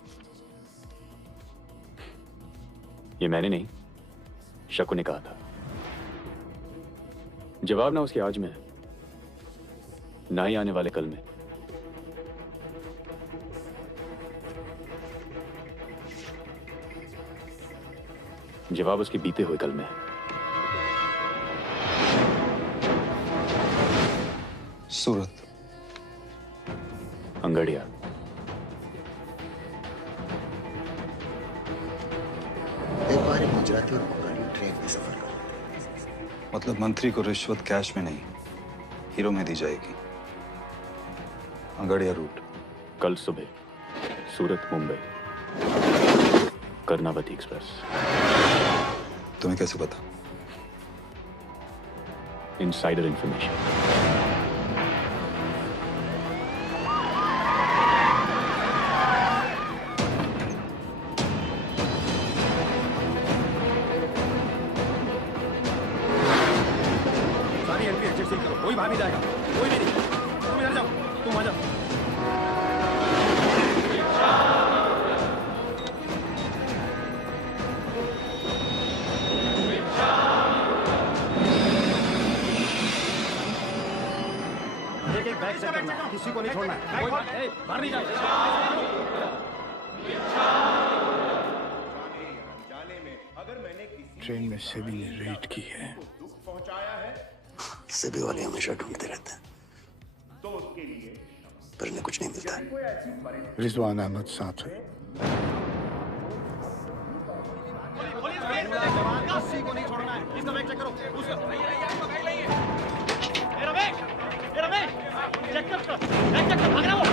ये मैंने नहीं, शकुन ने कहा था। जवाब ना उसके आज में है, ना ही आने वाले कल में। जवाब उसके बीते हुए कल में है। सूरत, अंगड़िया, एक बार एक गुजराती और मुगाली ट्रेन में सफर कर रहे थे। मतलब मंत्री को रिश्वत कैश में नहीं, हीरो में दी जाएगी। अंगड़िया रूट। कल सुबह सूरत मुंबई कर्नावती एक्सप्रेस। तुम्हें कैसे पता? Insider information. सारी एंट्री एडजस्ट करो, कोई बाहर नहीं जाएगा, कोई भी नहीं। तुम इधर जाओ, तुम आ जाओ। बैग चेक करना, किसी को नहीं छोड़ना है। कोई बाहर नहीं जाना। ट्रेन में सेबी ने रेड की है। सेबी वाले हमेशा ढूंढते रहते हैं, पर इन्हें कुछ नहीं मिलता है। रिजवान अहमद साथ है। किसी को नहीं छोड़ना है। इसका बैग चेक करो। चेक कर, भाग रहा वो।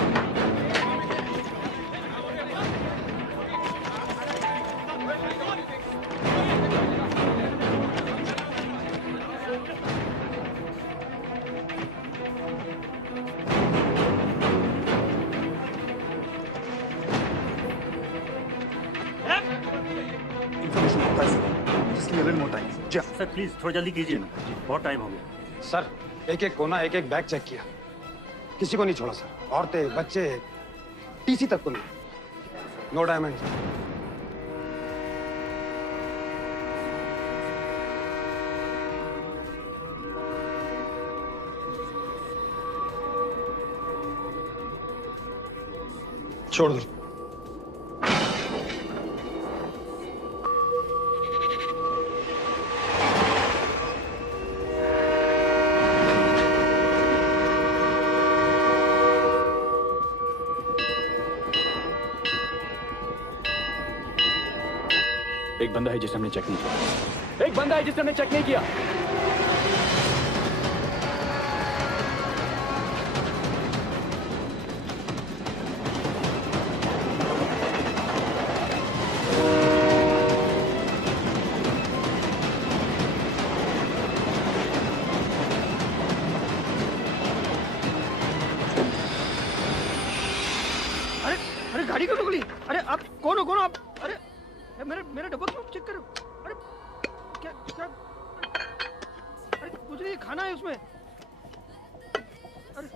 little more time. Sir please थोड़ा जल्दी कीजिए ना, बहुत टाइम हो गया। सर एक एक कोना एक एक बैग चेक किया, किसी को नहीं छोड़ा सर। औरतें, बच्चे, टीसी तक को नहीं। No diamond. छोड़ दो। एक बंदा है जिसे हमने चेक नहीं किया। एक बंदा है जिसे हमने चेक नहीं किया। अरे अरे गाड़ी क्यों पकड़ी? अरे आप कौन हो आप? अरे मेरा डब्बा क्यों चेक करो? अरे क्या क्या? अरे कुछ नहीं, खाना है उसमें। अरे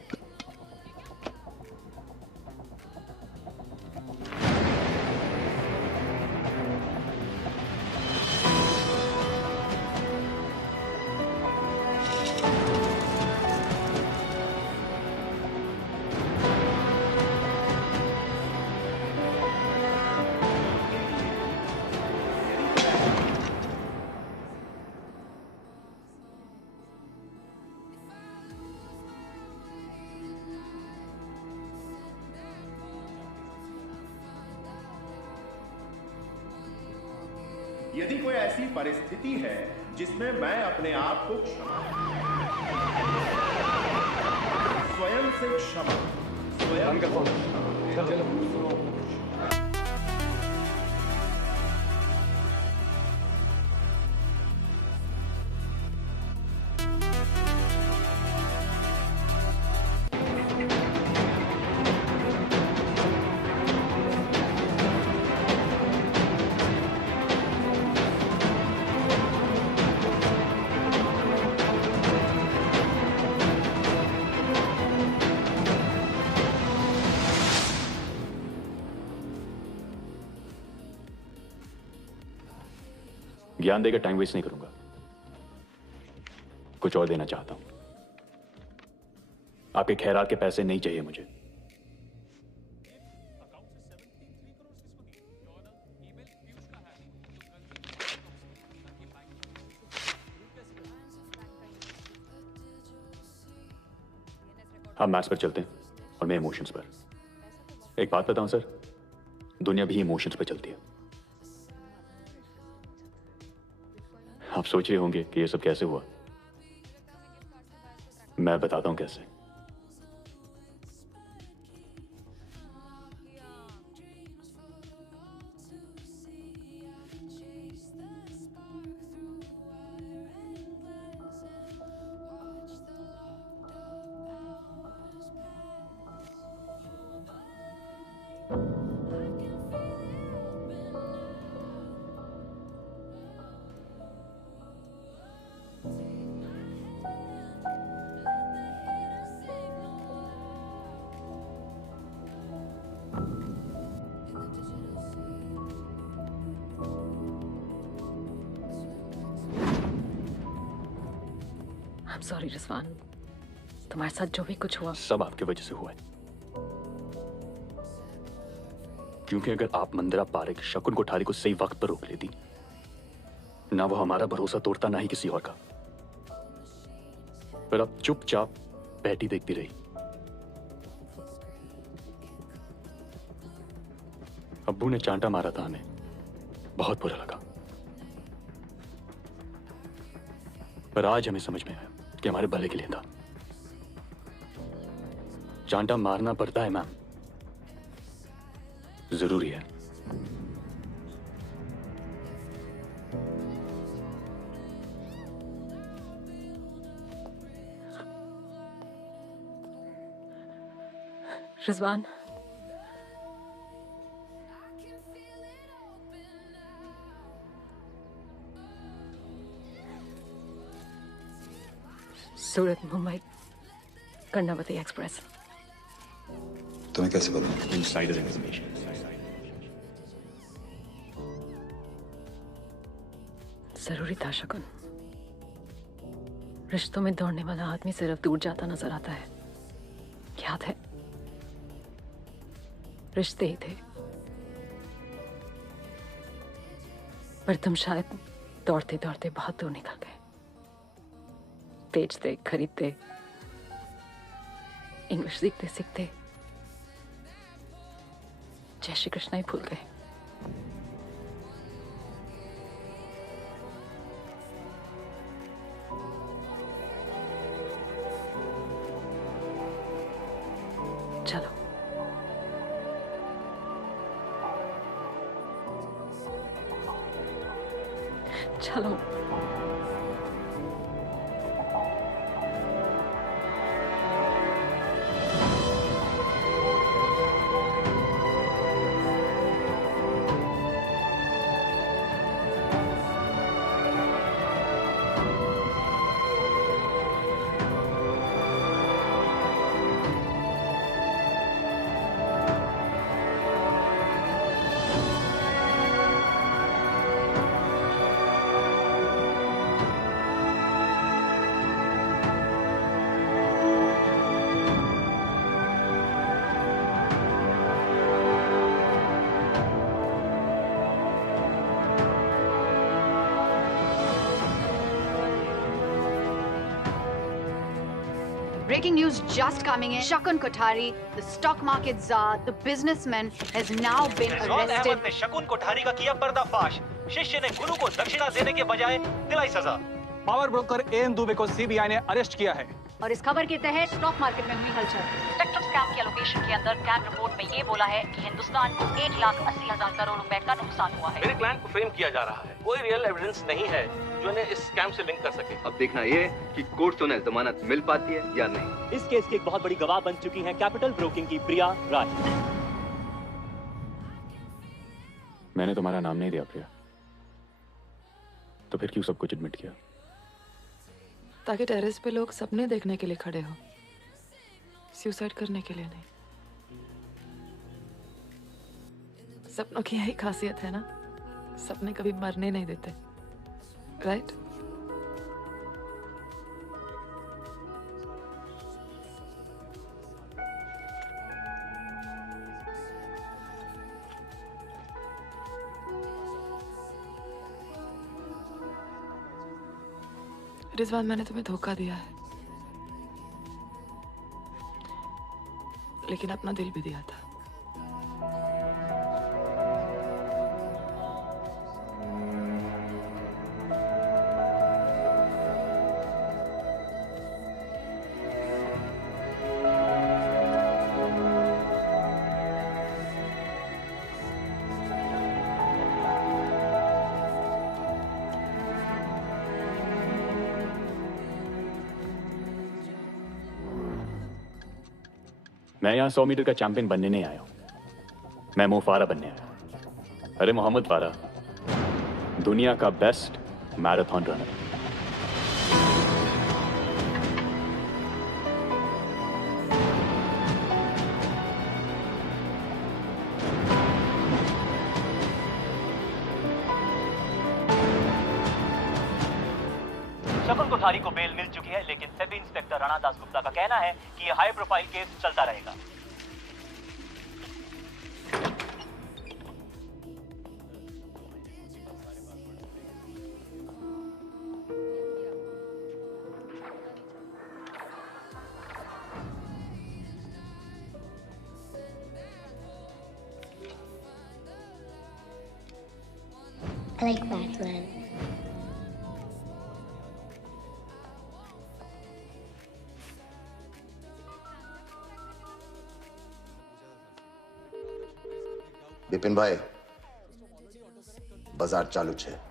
यदि कोई ऐसी परिस्थिति है जिसमें मैं अपने आप को स्वयं से क्षमा स्वयं ज्ञान देकर टाइम वेस्ट नहीं करूंगा, कुछ और देना चाहता हूं। आपके खैरात के पैसे नहीं चाहिए मुझे। हम मैथ्स पर चलते हैं और मैं इमोशंस पर। एक बात बताऊं सर, दुनिया भी इमोशंस पर चलती है। आप सोच रहे होंगे कि ये सब कैसे हुआ। मैं बताता हूं कैसे। I'm sorry, Rizwan. तुम्हारे साथ जो भी कुछ हुआ सब आपकी वजह से हुआ है। क्योंकि अगर आप मंदिरा पारेख शकुन कोठारी को सही वक्त पर रोक लेती, ना वो हमारा भरोसा तोड़ता, ना ही किसी और का। पर अब चुपचाप बैठी देखती रही। अब्बू ने चांटा मारा था हमें, बहुत बुरा लगा। पर आज हमें समझ में आया कि हमारे भले के लिए था। चांटा मारना पड़ता है मैम, जरूरी है। रिजवान, सूरत मुंबई कर्णावती एक्सप्रेस। तुम्हें कैसे पता? Insider information. जरूरी था शकुन। रिश्तों में दौड़ने वाला आदमी सिर्फ दूर जाता नजर आता है। याद है, रिश्ते ही थे, पर तुम शायद दौड़ते दौड़ते बहुत दूर निकल गए। बेचते खरीदते, इंग्लिश सीखते सीखते जय श्री कृष्ण ही भूल गए। चलो चलो Breaking news just coming in. Shakun Kothari, the stock market czar, the businessman, has now been Rizwan arrested. Ahmad ने शकुन कोठारी का किया पर्दाफाश। शिष्य ने गुरु को दक्षिणा देने के बजाय दिलाई सजा। पावर ब्रोकर एएन दुबे को सीबीआई ने अरेस्ट किया है। और इस खबर के तहत स्टॉक मार्केट में हुई हलचल। स्पेक्ट्रम स्कैम के लोकेशन के अंदर कैम रिपोर्ट में ये बोला है कि हिंदुस्तान को 1,80,000 करोड़ रुपए का नुकसान हुआ है। मेरे क्लाइंट को फ्रेम किया जा रहा है। कोई रियल एविडेंस नहीं है जो इन्हें इस स्कैम से लिंक कर सके। अब देखना ये कि कोर्ट से उन्हें जमानत मिल पाती है या नहीं। इस केस की एक बहुत बड़ी गवाह बन चुकी हैं कैपिटल ब्रोकिंग की प्रिया राय। मैंने तुम्हारा नाम नहीं दिया प्रिया, तो फिर क्यों सब कुछ एडमिट किया? ताकि टेरेस पे लोग सपने देखने के लिए खड़े हो, सुसाइड करने के लिए नहीं। सपनों की यही खासियत है ना, सपने कभी मरने नहीं देते, राइट? रिजवान, मैंने तुम्हें धोखा दिया है, लेकिन अपना दिल भी दिया था। मैं यहाँ 100 मीटर का चैंपियन बनने नहीं आया हूँ, मैं मो फारा बनने आया। अरे मोहम्मद फारा दुनिया का बेस्ट मैराथन रनर। शकुन कोठारी को बेल मिल चुकी है, लेकिन सेबी इंस्पेक्टर राणा दास गुप्ता का कहना है कि यह हाई प्रोफाइल केस चलता रहेगा। I like Batman. बिपिन भाई, बाजार चालू है।